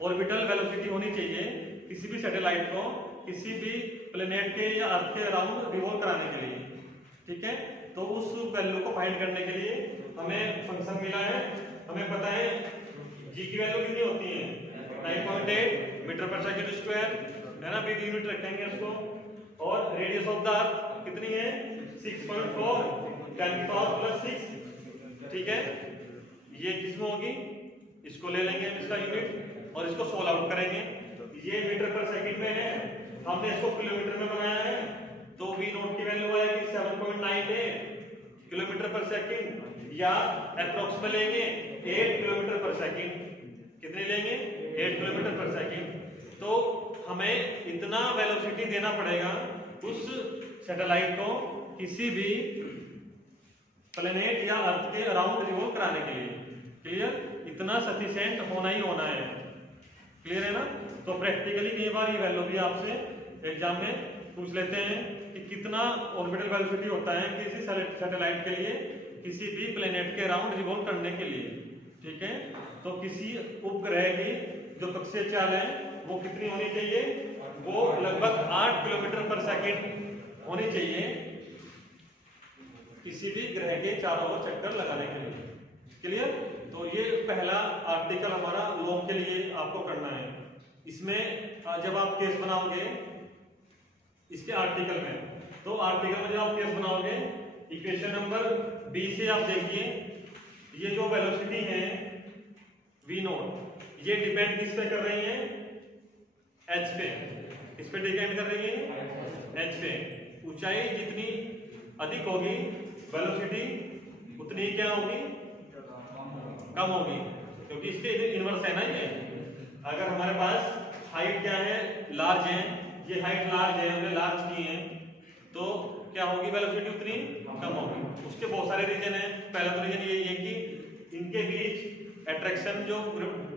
ऑर्बिटल वेलोसिटी होनी चाहिए किसी भी सैटेलाइट को किसी भी प्लेनेट के या अर्थ के अराउंड रिवॉल्व कराने के लिए, ठीक है। तो उस वैल्यू को फाइंड करने के लिए हमें फंक्शन मिला है, हमें पता है जी की वैल्यू कितनी होती है 9.8 मीटर पर सेकंड स्क्वायर, है ना, विद यूनिट रखेंगे उसको, और रेडियस ऑफ द अर्थ कितनी है 6.4 10 की पावर +6, ठीक है। ये किसमें होगी, इसको ले लेंगे इसका यूनिट और इसको सोल्व आउट करेंगे। ये मीटर पर सेकंड में है, हमने इसको किलोमीटर में बनाया है, तो वी नोट की वैल्यू आएगी 7.98 किलोमीटर पर सेकंड, या अप्रोक्स में लेंगे 8 किलोमीटर पर सेकंड, कितने लेंगे 8 किलोमीटर पर सेकंड। तो हमें इतना वेलोसिटी देना पड़ेगा उस सैटेलाइट को किसी भी प्लेनेट या अर्थ के अराउंड रिवॉल्व कराने के लिए, क्लियर, इतना सफिशिएंट होना ही होना है, क्लियर है ना। तो प्रैक्टिकली कई बार ये वैल्यू भी आपसे एग्जाम में पूछ लेते हैं कि कितना ऑर्बिटल वेलोसिटी होता है किसी सैटेलाइट के लिए किसी भी प्लेनेट के अराउंड रिवॉल्व करने के लिए, ठीक है। तो किसी उपग्रह की जो कक्षीय चाल है वो कितनी होनी चाहिए, वो लगभग 8 किलोमीटर पर सेकंड होनी चाहिए किसी भी ग्रह के चारों ओर चक्कर लगाने के लिए, क्लियर। तो ये पहला आर्टिकल हमारा लोग के लिए आपको करना है। इसमें जब आप केस बनाओगे इसके आर्टिकल में, तो आर्टिकल में जब आप केस बनाओगे इक्वेशन नंबर बी से आप देखिए, ये जो वेलोसिटी है वी नॉट, ये डिपेंड किस पे कर रही है, एच पे, किस पे डिपेंड कर रही है, एच पे। ऊंचाई जितनी अधिक होगी वेलोसिटी उतनी क्या होगी, कम होगी, क्योंकि इसके इनवर्स है ना ये। अगर हमारे पास हाइट क्या है, लार्ज है, ये हाइट लार्ज है, हमने लार्ज की है, तो क्या होगी वेलोसिटी उतनी कम होगी। उसके बहुत सारे रीजन है। पहला तो रीजन यही है कि इनके बीच अट्रैक्शन जो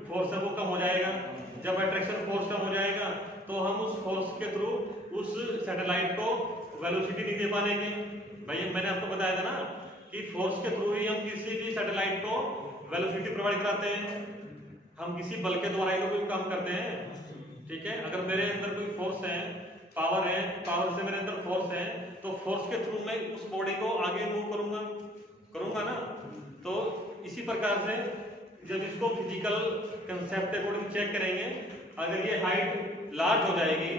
फोर्स है वो कम हो जाएगा। जब अट्रैक्शन फोर्स कम हो जाएगा तो हम उस फोर्स के थ्रू उस सैटेलाइट को वेलोसिटी नहीं दे पाएंगे। भाई मैंने आपको बताया था ना कि फोर्स के थ्रू ही हम किसी भी सैटेलाइट को वेलोसिटी प्रोवाइड कराते हैं। हम किसी बल के द्वारा ही कोई काम करते हैं, ठीक है। अगर मेरे अंदर कोई फोर्स है, पावर है, पावर से मेरे अंदर फोर्स है, तो फोर्स के थ्रू मैं उस बॉडी को आगे मूव करूंगा ना। तो इसी प्रकार से जब इसको फिजिकल कंसेप्ट अकॉर्डिंग चेक करेंगे, अगर ये हाइट लार्ज हो जाएगी,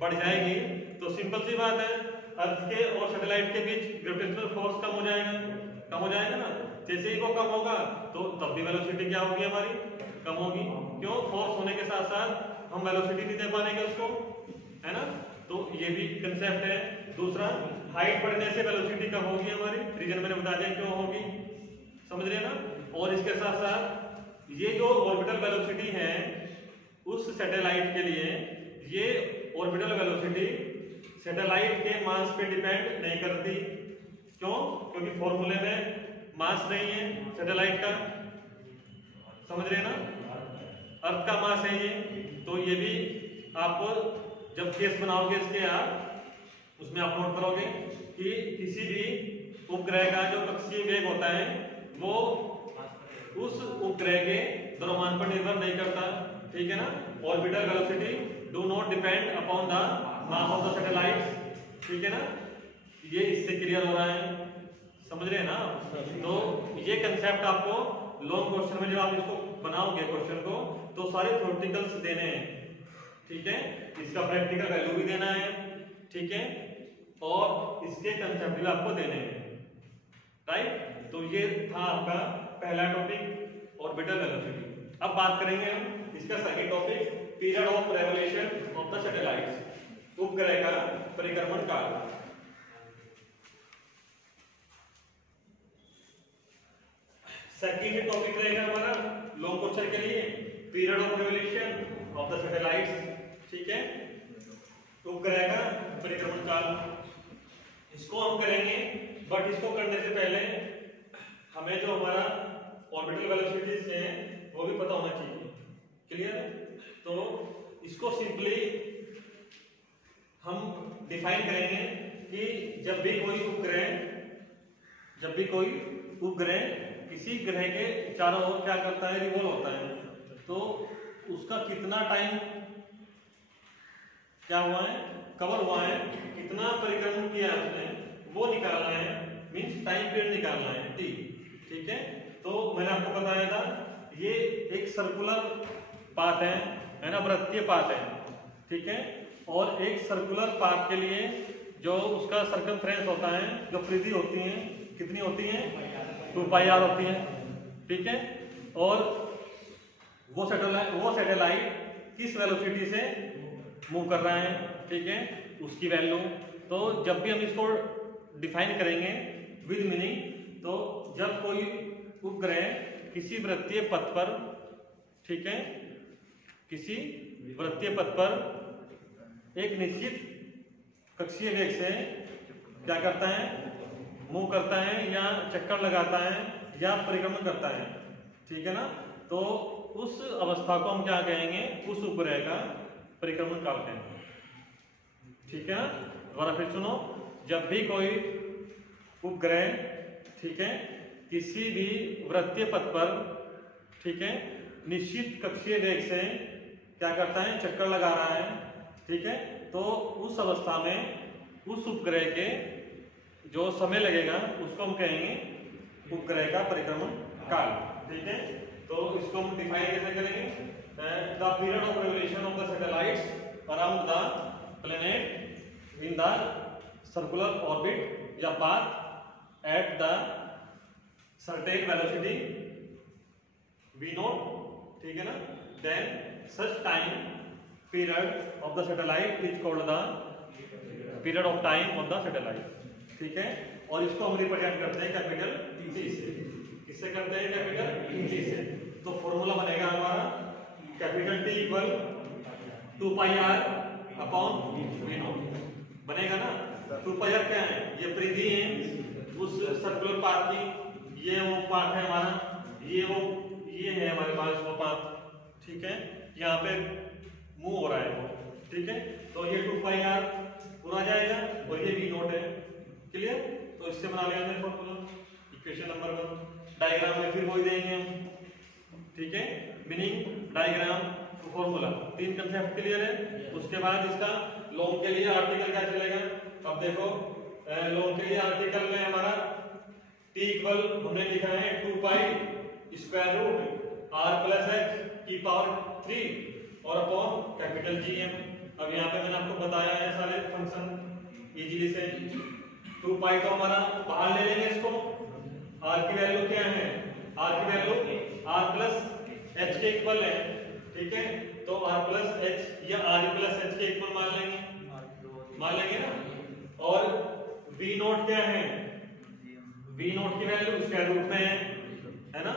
बढ़ जाएगी, तो सिंपल सी बात है अर्थ के और सैटेलाइट के बीच ग्रेविटेशनल फोर्स कम हो जाएगा ना। जैसे ही वो कम होगा तो तब भी वेलोसिटी क्या होगी हमारी, कम होगी। क्यों? फोर्स होने के साथ साथ हम वेलोसिटी नहीं दे पाएंगे उसको, है ना। तो ये भी कंसेप्ट है। दूसरा, हाइट बढ़ने से वेलोसिटी कम होगी हमारी, रीजन मैंने बता दिया क्यों होगी, समझ रहे हैं ना। और इसके साथ साथ ये जो ऑर्बिटल वेलोसिटी है उस सैटेलाइट के लिए, ये ऑर्बिटल वेलोसिटी सैटेलाइट के मास पे डिपेंड नहीं करती। क्यों? क्योंकि फॉर्मूले में मास नहीं है सैटेलाइट का, समझ रहे हैं ना। अर्थ का मास है ये। तो ये भी आपको जब केस बनाओगे इसके आप उसमें आप नोट करोगे कि किसी भी उपग्रह का जो कक्षीय वेग होता है वो उस उपग्रह के द्रव्यमान पर निर्भर नहीं करता, ठीक है ना। Orbital velocity do not depend upon the mass of the satellite, ठीक है ना। ये इससे क्लियर हो रहा है, समझ रहे हैं ना। तो ये कंसेप्ट आपको लॉन्ग क्वेश्चन में जब आप इसको बनाओगे क्वेश्चन को, तो सारे थ्योरेटिकल्स देने हैं, ठीक है। इसका प्रैक्टिकल वैल्यू भी देना है, ठीक है, और इसके कंसेप्ट भी आपको देने हैं, राइट। तो ये था आपका पहला टॉपिक ऑर्बिटल वेलोसिटी। अब बात करेंगे हम इसका second topic, period of revolution of the satellites, उपग्रह का परिक्रमण काल। सेकंड टॉपिक रहेगा हमारा लॉन्ग क्वेश्चन के लिए, period of revolution of the satellites, ठीक है, उपग्रह का परिक्रमण काल। इसको हम करेंगे, बट इसको करने से पहले हमें जो हमारा ऑर्बिटल वेलोसिटीज है वो भी पता होना चाहिए, क्लियर है। तो इसको सिंपली हम डिफाइन करेंगे कि जब भी कोई उपग्रह किसी ग्रह के चारों ओर क्या करता है, रिवॉल्व होता है, तो उसका कितना टाइम क्या हुआ है, कवर हुआ है, कितना परिक्रमण किया है उसने, वो निकालना है, मींस टाइम पीरियड निकालना है, टी, ठीक है। तो मैंने आपको बताया था ये एक सर्कुलर पाथ है ना, वृत्तीय पाथ है, ठीक है। और एक सर्कुलर पाथ के लिए जो उसका सर्कमफ्रेंस होता है, जो परिधि होती है, कितनी होती है, 2πr होती है, ठीक है। और वो सैटेलाइट किस वेलोसिटी से मूव कर रहा है, ठीक है, उसकी वैल्यू। तो जब भी हम इसको डिफाइन करेंगे विद मीनिंग, तो जब कोई उपग्रह किसी वृत्तीय पथ पर, ठीक है, किसी वृत्तीय पथ पर एक निश्चित कक्षीय वेग से क्या करता है, मूव करता है, या चक्कर लगाता है, या परिक्रमण करता है, ठीक है ना। तो उस अवस्था को हम क्या कहेंगे, उस उपग्रह का परिक्रमण काल कहेंगे, ठीक है ना। दोबारा फिर सुनो, जब भी कोई उपग्रह, ठीक है, किसी भी वृत्तीय पथ पर, ठीक है, निश्चित कक्षीय वेग से क्या करता है, चक्कर लगा रहा है, ठीक है, तो उस अवस्था में उस उपग्रह के जो समय लगेगा उसको हम कहेंगे उपग्रह का परिक्रमण काल, ठीक है। तो इसको हम डिफाइन कैसे करेंगे, the period of revolution of the satellites around the planet in the circular orbit या path at the certain velocity v0, ठीक है ना, then such time period of the satellite is called the period of time of the satellite, ठीक है। और इसको हम represent करते हैं कैपिटल T से, किससे करते हैं, कैपिटल T से। तो फॉर्मूला बनेगा हमारा capital T equal 2πr upon v0 बनेगा ना। 2πr क्या है, ये परिधि है, उस सर्कुलर पाथ की ये वो पार्ट है हमारा, ये है हमारे पास वो पाथ, ठीक है, यहाँ पे मूव हो रहा है वो, ठीक है। तो ये 2 पाई आर पूरा जाएगा और ये v नॉट है, क्लियर। तो इससे बना लिया हमने फॉर्मूला, इक्वेशन नंबर 1। डायग्राम में फिर वही देंगे हम, ठीक है, meaning diagram formula, 3 concept clear है। उसके बाद इसका लॉन्ग के लिए आर्टिकल क्या चलेगा। अब देखो लॉन्ग के लिए आर्टिकल में हमारा t इक्वल हमने लिखा है 2 pi square root r plus h की पावर 3 और अपॉन कैपिटल GM। अब यहाँ पे मैंने आपको बताया है सारे फंक्शन इजीली से। 2 पाई तो हमारा बाहर ले लेंगे इसको, r की वैल्यू क्या है, r की वैल्यू r प्लस h के इक्वल है, ठीक है। तो r प्लस h या r प्लस h के इक्वल मान लेंगे ना। और v नॉट क्या है, v नॉट की वैल्यू स्क्वायर रूट में है ना।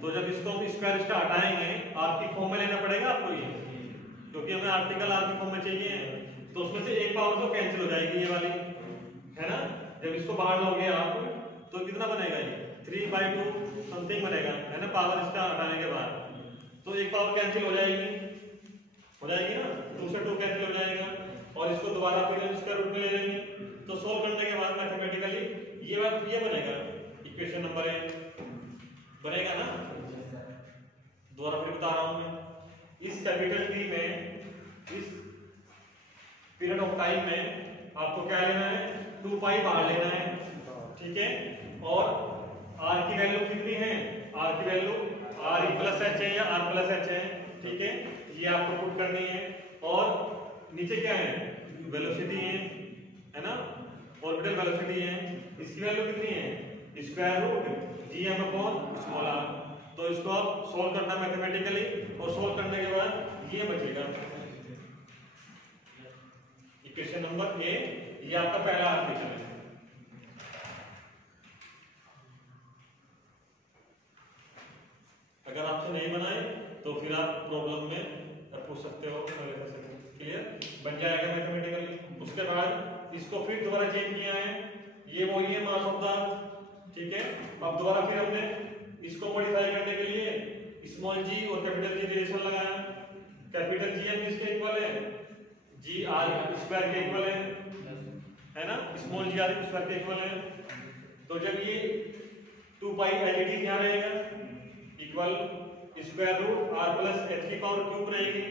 तो जब इसको हम स्क्वायर इसका हटाएंगे r की फॉर्म में लेना पड़ेगा आपको ये, क्योंकि हमें आर्टिकल r की फॉर्म में चाहिए, तो उसमें से एक पावर तो कैंसिल हो जाएगी ये वाली, है ना। जब इसको बाहर लोगे आप तो कितना बनेगा, ये 3/2 समथिंग बनेगा, है ना, पावर इसका हटाने के बाद। तो एक पावर कैंसिल हो जाएगी ना, 2 से 2 कैंसिल हो जाएगा और इसको दोबारा फिर हम स्क्वायर रूट में ले लेंगे। तो सोल्व करने के बाद मैथमेटिकली ये बनेगा, इक्वेशन नंबर 1 बनेगा ना। दोबारा फिर बता रहा हूं मैं, इस कैपिटल T में इस पीरियड ऑफ टाइम में आपको क्या लेना है, 2 पाई बाहर लेना है, ठीक है। और r की वैल्यू कितनी है, r की वैल्यू r प्लस h है या r प्लस h है, ठीक है, ये आपको पुट करनी है। और नीचे क्या है, वेलोसिटी है ना, ऑर्बिटल वेलोसिटी है, इसकी वैल्यू कितनी है, square root gm upon small r। तो इसको आप सोल्व करना मैथमेटिकली, और सोल्व करने के बाद ये बचेगा इक्वेशन नंबर ए, ये आपका पहला आर्टिकल है। अगर आपसे नहीं बनाए तो फिर आप प्रॉब्लम में पूछ सकते हो, क्लियर बन जाएगा मैथमेटिकली। उसके बाद इसको फिर दोबारा चेंज किया है, ये वही है मास ऑफ द अर्थ, ठीक है। अब दोबारा फिर हमने इसको मॉडिफाई करने के लिए स्मॉल g और कैपिटल G रिलेशन लगाया। कैपिटल GM इसके इक्वल है, g r स्क्वायर के इक्वल है ना, स्मॉल g r स्क्वायर के इक्वल है। तो जब ये 2 पाई एलईडी क्या रहेगा, equal square root r plus h की पावर क्यूब रहेगी,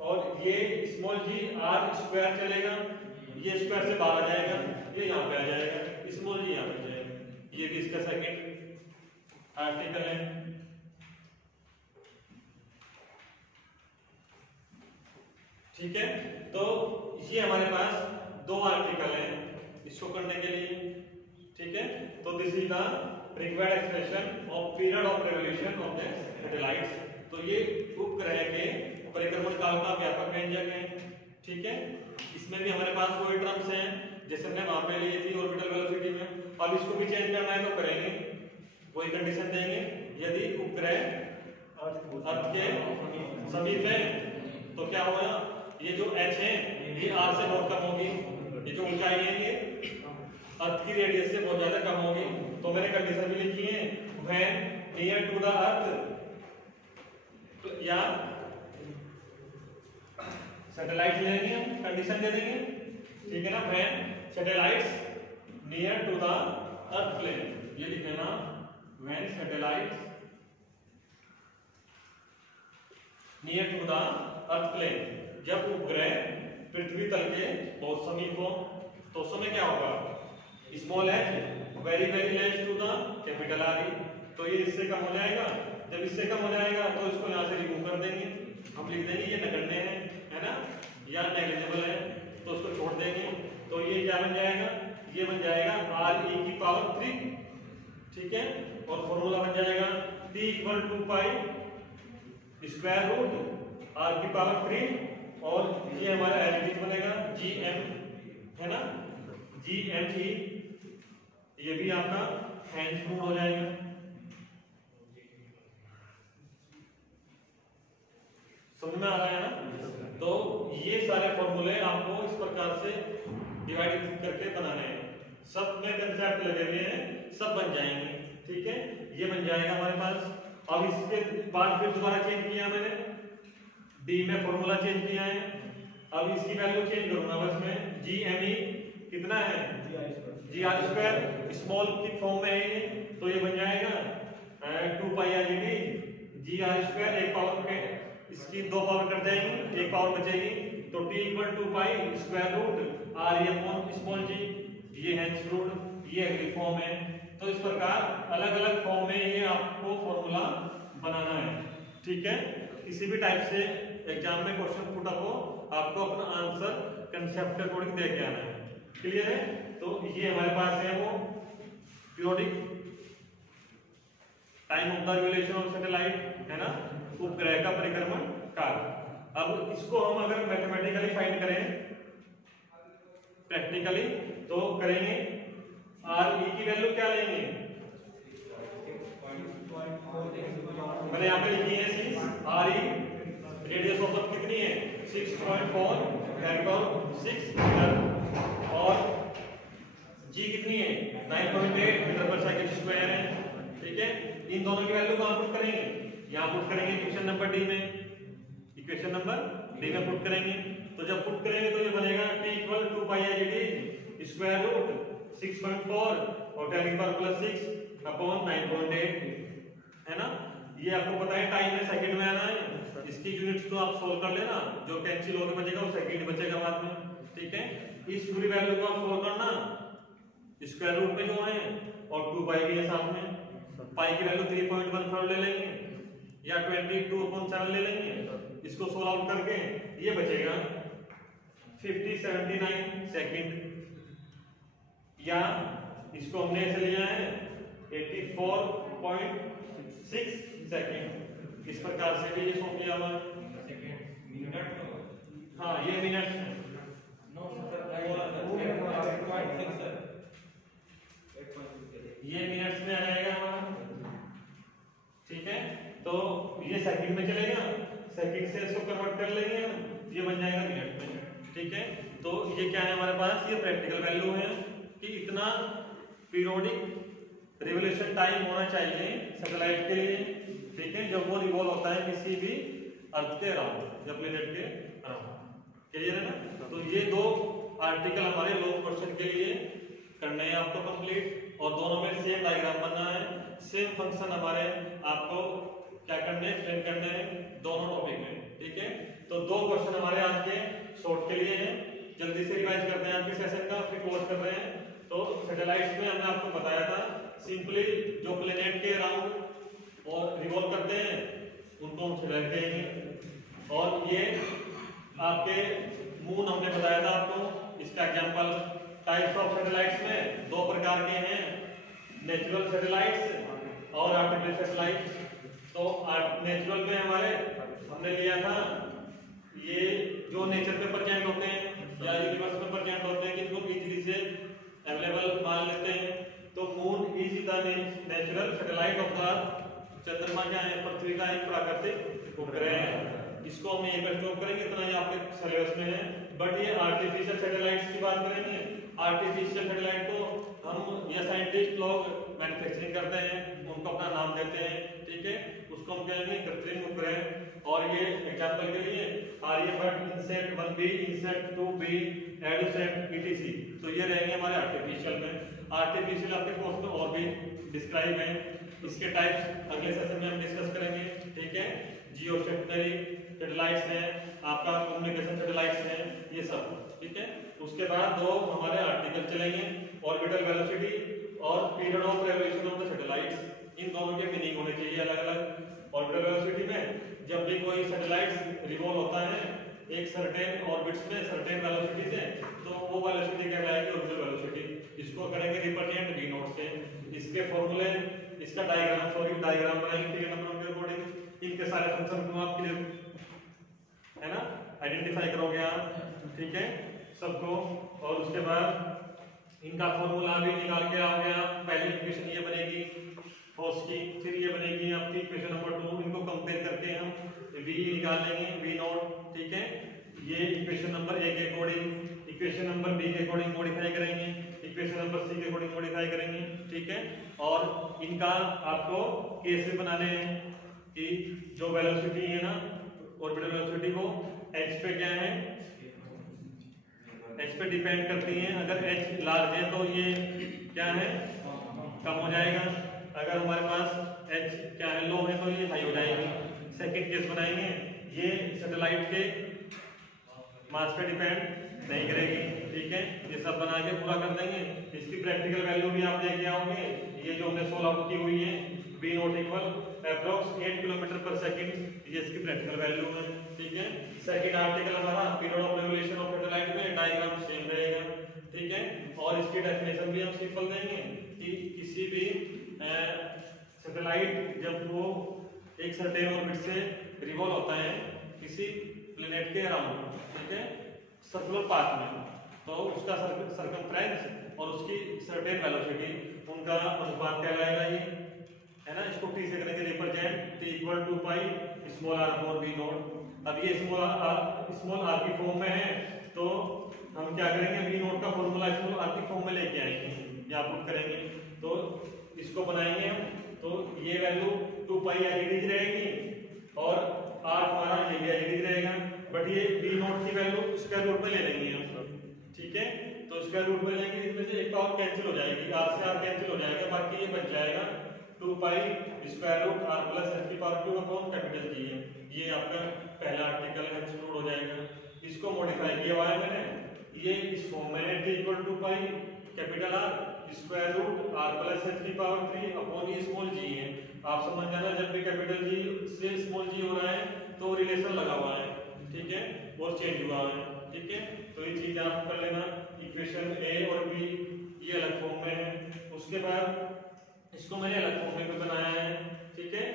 और ये स्मॉल g r स्क्वायर चलेगा, ये स्क्वायर से बाहर आ जाएगा, ये यहाँ पे आ जाएगा, स्मॉल g यहाँ पे आ जाएगा। ये भी इसका सेकंड आर्टिकल है। ठीक है, तो ये हमारे पास 2 आर्टिकल हैं इसको करने के लिए, ठीक है। तो this is the required expression of period of revolution of the satellites. तो ये उपग्रह के परिक्रमण काल का व्यापक व्यंजक है, ठीक है। इसमें भी हमारे पास वही टर्म्स हैं जैसे हमने वहां पे ली थी ऑर्बिटल वेलोसिटी में। अब इसको भी चेंज करना है तो करेंगे, वही कंडीशन देंगे, यदि उपग्रह अर्थ के समीप है तो क्या होगा, ये जो h है ये r से बहुत कम होगी, ये जो ऊंचाई है ये अर्थ की रेडियस से बहुत ज्यादा कम होगी। तो मैंने कंडीशन भी लिखी है, when near to the earth या सैटेलाइट ले लेंगे हम, कंडीशन दे देंगे, ठीक है ना। When satellites near to the earth plane, ये लिख लेना, when satellites near to the earth plane, जब उपग्रह पृथ्वी तल के बहुत समीप हो तो उस समय क्या होगा, small h very very less to the capital R। तो ये इससे कम हो जाएगा, जब इससे कम हो जाएगा तो इसको यहाँ से रिमूव कर देंगे, हम लिख देंगे ये नगण्य है ना, या नेग्लिजिबल है, तो उसको छोड़ देंगे। तो ये क्या बन जाएगा, ये बन जाएगा r e की पावर 3, ठीक है। और फॉर्मूला बन जाएगा t equal 2 pi square root r की पावर 3, और ये हमारा एलईडी बनेगा gm, है ना, gme, ये भी आपका हैंड प्रूव हो जाएगा। समझ में आ रहा है ना। तो ये सारे फॉर्मूले आपको इस प्रकार से डिवाइड करके बनाने हैं। सब में कंसेप्ट लगे हुए हैं, सब बन जाएंगे। ठीक है, ये बन जाएगा हमारे पास। अब इसके बाद फिर दोबारा चेंज किया मैंने, डी में फॉर्मूला चेंज किया है। अब इसकी वैल्यू चेंज करूंगा बस में, जी एम ई कितना है, जी आर स्क्वायर, स्मॉल की फॉर्म में है ये, तो ये बन जाएगा 2 पाई आर जी आर स्क्वायर, एक पावर के इसकी 2 पावर कट जाएंगी, एक पावर बचेगी, तो T equal 2 pi square root r a upon small g, ये हेंस रूट, ये अगली फॉर्म है। तो इस प्रकार अलग अलग फॉर्म में ये आपको फॉर्मूला बनाना है। ठीक है, किसी भी टाइप से एग्जाम में क्वेश्चन पुट अप हो, आपको अपना आंसर कंसेप्ट के अकॉर्डिंग दे के आना है। क्लियर है? तो ये हमारे पास है वो periodic time of the revolution of satellite, है ना, उपग्रह का परिक्रमण काल। अब इसको हम अगर मैथमेटिकली फाइंड करें, प्रैक्टिकली तो करेंगे, आर ई की वैल्यू क्या लेंगे, मैंने यहाँ पे लिखी है 6, R E radius of earth कितनी है 6.4 10⁶ मीटर, और जी कितनी है 9.8 मीटर पर सेकंड स्क्वायर है। ठीक है, इन दोनों की वैल्यू कहाँ पुट करेंगे, यहाँ पुट करेंगे इक्वेशन नंबर डी में, इक्वेशन नंबर डी में पुट करेंगे। तो जब पुट करेंगे तो ये बनेगा t इक्वल 2 पाई आर डी स्क्वायर रूट 6.4 और 10⁻⁶ अपॉन 9.8, है ना। ये आपको पता है टाइम में सेकंड में आना है, इसकी यूनिट्स तो आप सोल्व कर लेना, जो कैंसिल होकर बचेगा वो सेकंड बचेगा बाद में। ठीक है, इस पूरी वैल्यू को आप सोल्व करना स्क्वायर रूट में जो है, और 2 पाई भी है साथ में, पाई की वैल्यू 3.14 ले लेंगे या 22/7 ले लेंगे, इसको सोल्व आउट करके ये बचेगा 5079 सेकंड, या इसको हमने ऐसे लिया है 84.6 सेकंड। इस प्रकार से भी ये सॉल्व किया हुआ है। हाँ, ये मिनट है, ये मिनट्स में आ जाएगा हमारा। ठीक है, तो ये सेकंड में चलेगा, सेकंड से इसको कन्वर्ट कर लेंगे, ये बन जाएगा मिनट में। ठीक है, तो ये क्या है हमारे पास, ये प्रैक्टिकल वैल्यू है कि इतना पीरियोडिक रिवोल्यूशन टाइम होना चाहिए सैटेलाइट के लिए। ठीक है, जब वो रिवॉल्व होता है किसी भी अर्थ के अराउंड, या प्लेनेट के अराउंड। क्लियर है ना। तो ये 2 आर्टिकल हमारे लॉन्ग क्वेश्चन के लिए करने हैं आपको कंप्लीट, और दोनों में सेम डायग्राम बनना है, सेम फंक्शन हमारे आपको क्या करने हैं, एक्सप्लेन करने हैं दोनों टॉपिक में। ठीक है, तो 2 क्वेश्चन हमारे आज के शॉर्ट के लिए हैं, जल्दी से रिवाइज करते हैं आपके सेशन का, फिर क्लोज कर रहे हैं। तो सैटेलाइट्स में हमने आपको बताया था सिंपली जो प्लेनेट के अराउंड और रिवॉल्व करते हैं उनको हम सैटेलाइट कहेंगे। और ये आपके मून हमने बताया था आपको, इसका एग्जांपल टाइप्स ऑफ सैटेलाइट्स में 2 प्रकार के हैं, नेचुरल सैटेलाइट्स और आर्टिफिशियल सैटेलाइट्स। तो नेचुरल में हमारे हमने लिया था ये जो नेचर पे प्रेजेंट होते हैं या यूनिवर्स में प्रेजेंट होते हैं, जिनको इजीली से अवेलेबल मान लेते हैं। तो moon is the natural satellite of the earth. चंद्रमा क्या है, पृथ्वी का एक प्राकृतिक उपग्रह है, इसको हम यहीं पर स्टॉप करेंगे, इतना ही आपके सिलेबस में है। बट ये आर्टिफिशियल सैटेलाइट्स की बात करेंगे, आर्टिफिशियल सैटेलाइट को हम या साइंटिस्ट लोग मैन्युफैक्चरिंग करते हैं, उनको अपना नाम देते हैं। ठीक है, उसको हम कहेंगे कृत्रिम उपग्रह। और ये एग्जांपल के लिए Aryabhata, INSAT 1B, INSAT 2B, EDUSAT, etc. तो ये रहेंगे हमारे आर्टिफिशियल में। आर्टिफिशियल आपके कोर्स में और भी डिस्क्राइब है, इसके टाइप्स अगले सेशन में हम डिस्कस करेंगे। ठीक है, जियो स्टेशनरी सैटेलाइट्स हैं, आपका कम्युनिकेशन सैटेलाइट्स हैं, ये सब। ठीक है, उसके बाद 2 हमारे आर्टिकल चलेंगे, ऑर्बिटल वेलोसिटी और period of revolution of the satellites. इन दोनों के मीनिंग होने चाहिए अलग अलग। ऑर्बिटल वेलोसिटी में जब भी कोई सैटेलाइट रिवॉल्व होता है एक सर्टेन ऑर्बिट्स में सर्टेन वेलोसिटी से, तो वो वेलोसिटी कहलाएगी ऑर्बिटल वेलोसिटी। इसको करेंगे रिप्रेजेंट v नॉट से। इसके फॉर्मूले, इसका डायग्राम बनाएंगे फिगर नंबर के अकॉर्डिंग। इनके सारे फंक्शन को आप क्लियर है ना, आइडेंटिफाई करोगे आप। ठीक है, सबको। और उसके बाद इनका फॉर्मूला भी निकाल के आओगे आप। पहली इक्वेशन ये बनेगी फोर्स की, फिर ये बनेगी आपकी इक्वेशन नंबर 2। इनको कंपेयर करके हम v निकाल लेंगे, v नॉट। ठीक है, ये इक्वेशन नंबर 1 के अकॉर्डिंग, इक्वेशन नंबर b के अकॉर्डिंग मॉडिफाई करेंगे। इक्वेशन नंबर सी के अकॉर्डिंग मॉडिफाई करेंगे, ठीक है। और इनका आपको केस बनाने हैं कि जो वेलोसिटी है ना, ऑर्बिटल वेलोसिटी को h पे क्या है, h पे डिपेंड करती है। अगर h लार्ज है तो ये क्या है, कम हो जाएगा। अगर हमारे पास h क्या है, लो है, तो ये हाई हो जाएगी। सेकंड केस बनाएंगे, ये सैटेलाइट के मास पे डिपेंड नहीं करेगी, ठीक है। ये सब बना के पूरा कर देंगे। इसकी प्रैक्टिकल वैल्यू भी आप देख के आओगे। ये जो हमने सोल्व आउट की हुई है, v not equal approx 8 kilometre पर सेकंड, ये इसकी प्रैक्टिकल वैल्यू है, ठीक है। सेकंड आर्टिकल हमारा period of revolution of satellite में डायग्राम सेम रहेगा, ठीक है। और इसकी डेफिनेशन भी हम सिंपल देंगे कि किसी भी सैटेलाइट जब वो एक सर्टेन ऑर्बिट से रिवॉल्व होता है किसी प्लेनेट के अराउंड, ठीक है, सर्कुलर पाथ में, तो उसका सर्कमफ्रेंस और उसकी सर्टेन वेलोसिटी, उनका अनुपात कहलाएगा ये, है ना। इसको t से करेंगे represent, t equal to pi small r upon v naught. अब ये स्मॉल r की फॉर्म में है, तो हम क्या करेंगे, v नॉट का फॉर्मूला स्मॉल r की फॉर्म में लेके आएंगे या पुट करेंगे, तो इसको बनाएंगे हम। तो ये वैल्यू 2 पाई एज इट रहेगी और r हमारा ये भी एज इट रहेगा, बट ये v नॉट की वैल्यू स्क्वायर रूट में ले लेंगे हम, ठीक है। तो स्क्वायर रूट में लेंगे, इसमें से एक पावर कैंसिल हो जाएगी, r से r कैंसिल हो जाएगा, बाकी ये बच जाएगा 2 pi square root r plus h की power cube upon capital G है। ये आपका पहला आर्टिकल एक्सक्लूड हो जाएगा। इसको मॉडिफाई किया हुआ है मैंने, ये इस फॉर्म में है, t equal to pi capital R square root r plus h की पावर 3 अपॉन ये स्मॉल g है। आप समझ जाना, जब भी कैपिटल G से स्मॉल g हो रहा है तो रिलेशन लगा हुआ है, ठीक है, और चेंज हुआ है, ठीक है। तो ये चीज आप कर लेना। इक्वेशन a और b ये अलग फॉर्म में है, उसके बाद इसको मैंने अलग फॉर्म में भी बनाया है, ठीक है।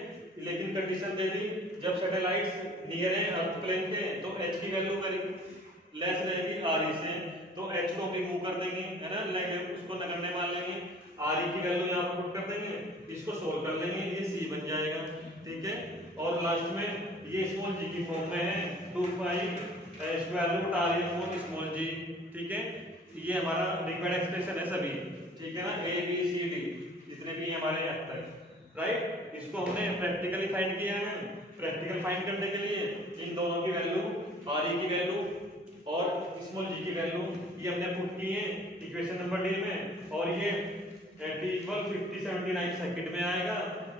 लेकिन कंडीशन दे दी, जब सैटेलाइट्स नियर है अर्थ प्लेन के तो h की वैल्यू लेस रहेगी re से, तो h को रिमूव कर देंगे, है ना, उसको नगण्य मान लेंगे, re की वैल्यू यहाँ पर पुट कर देंगे, इसको सोल्व कर लेंगे, ये c बन जाएगा, ठीक है। और लास्ट में ये स्मॉल g की फॉर्म में है, 2 pi square root r upon small g, ठीक है। ये हमारा रिक्वायर्ड एक्सप्रेशन है सभी, ठीक है ना, a b c d जितने भी हमारे अब तक, राइट। इसको हमने प्रैक्टिकली फाइंड किया है। प्रैक्टिकल फाइंड करने के लिए इन दोनों की वैल्यू, re की वैल्यू और स्मॉल g की वैल्यू, ये हमने पुट की है इक्वेशन नंबर डी में, और ये t इक्वल 5079 सेकंड में आएगा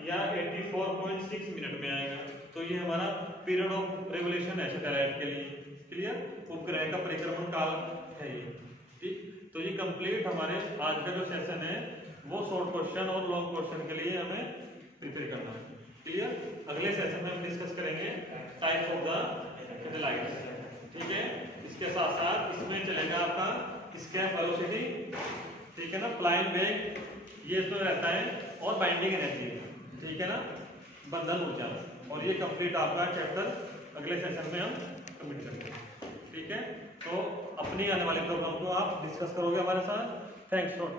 या 84.6 मिनट में आएगा। तो ये हमारा पीरियड ऑफ रेवोल्यूशन है सैटेलाइट के लिए, क्लियर। उपग्रह का परिक्रमण काल है ये, ठीक। तो ये कंप्लीट हमारे आज का जो सेशन है वो शॉर्ट क्वेश्चन और लॉन्ग क्वेश्चन के लिए हमें प्रिपेयर करना है, क्लियर। अगले सेशन में हम डिस्कस करेंगे टाइप्स ऑफ द सैटेलाइट्स, ठीक है। इसके साथ साथ इसमें चलेगा आपका स्केप वेलोसिटी, ठीक है ना, फ्लाइंग वेग ये इसमें रहता है, और बाइंडिंग एनर्जी, ठीक है ना, बंधन ऊर्जा, और ये कंप्लीट आपका चैप्टर अगले सेशन में हम कंप्लीट करेंगे, ठीक है। तो अपनी आने वाले प्रोग्राम को आप डिस्कस करोगे हमारे साथ। Thanks for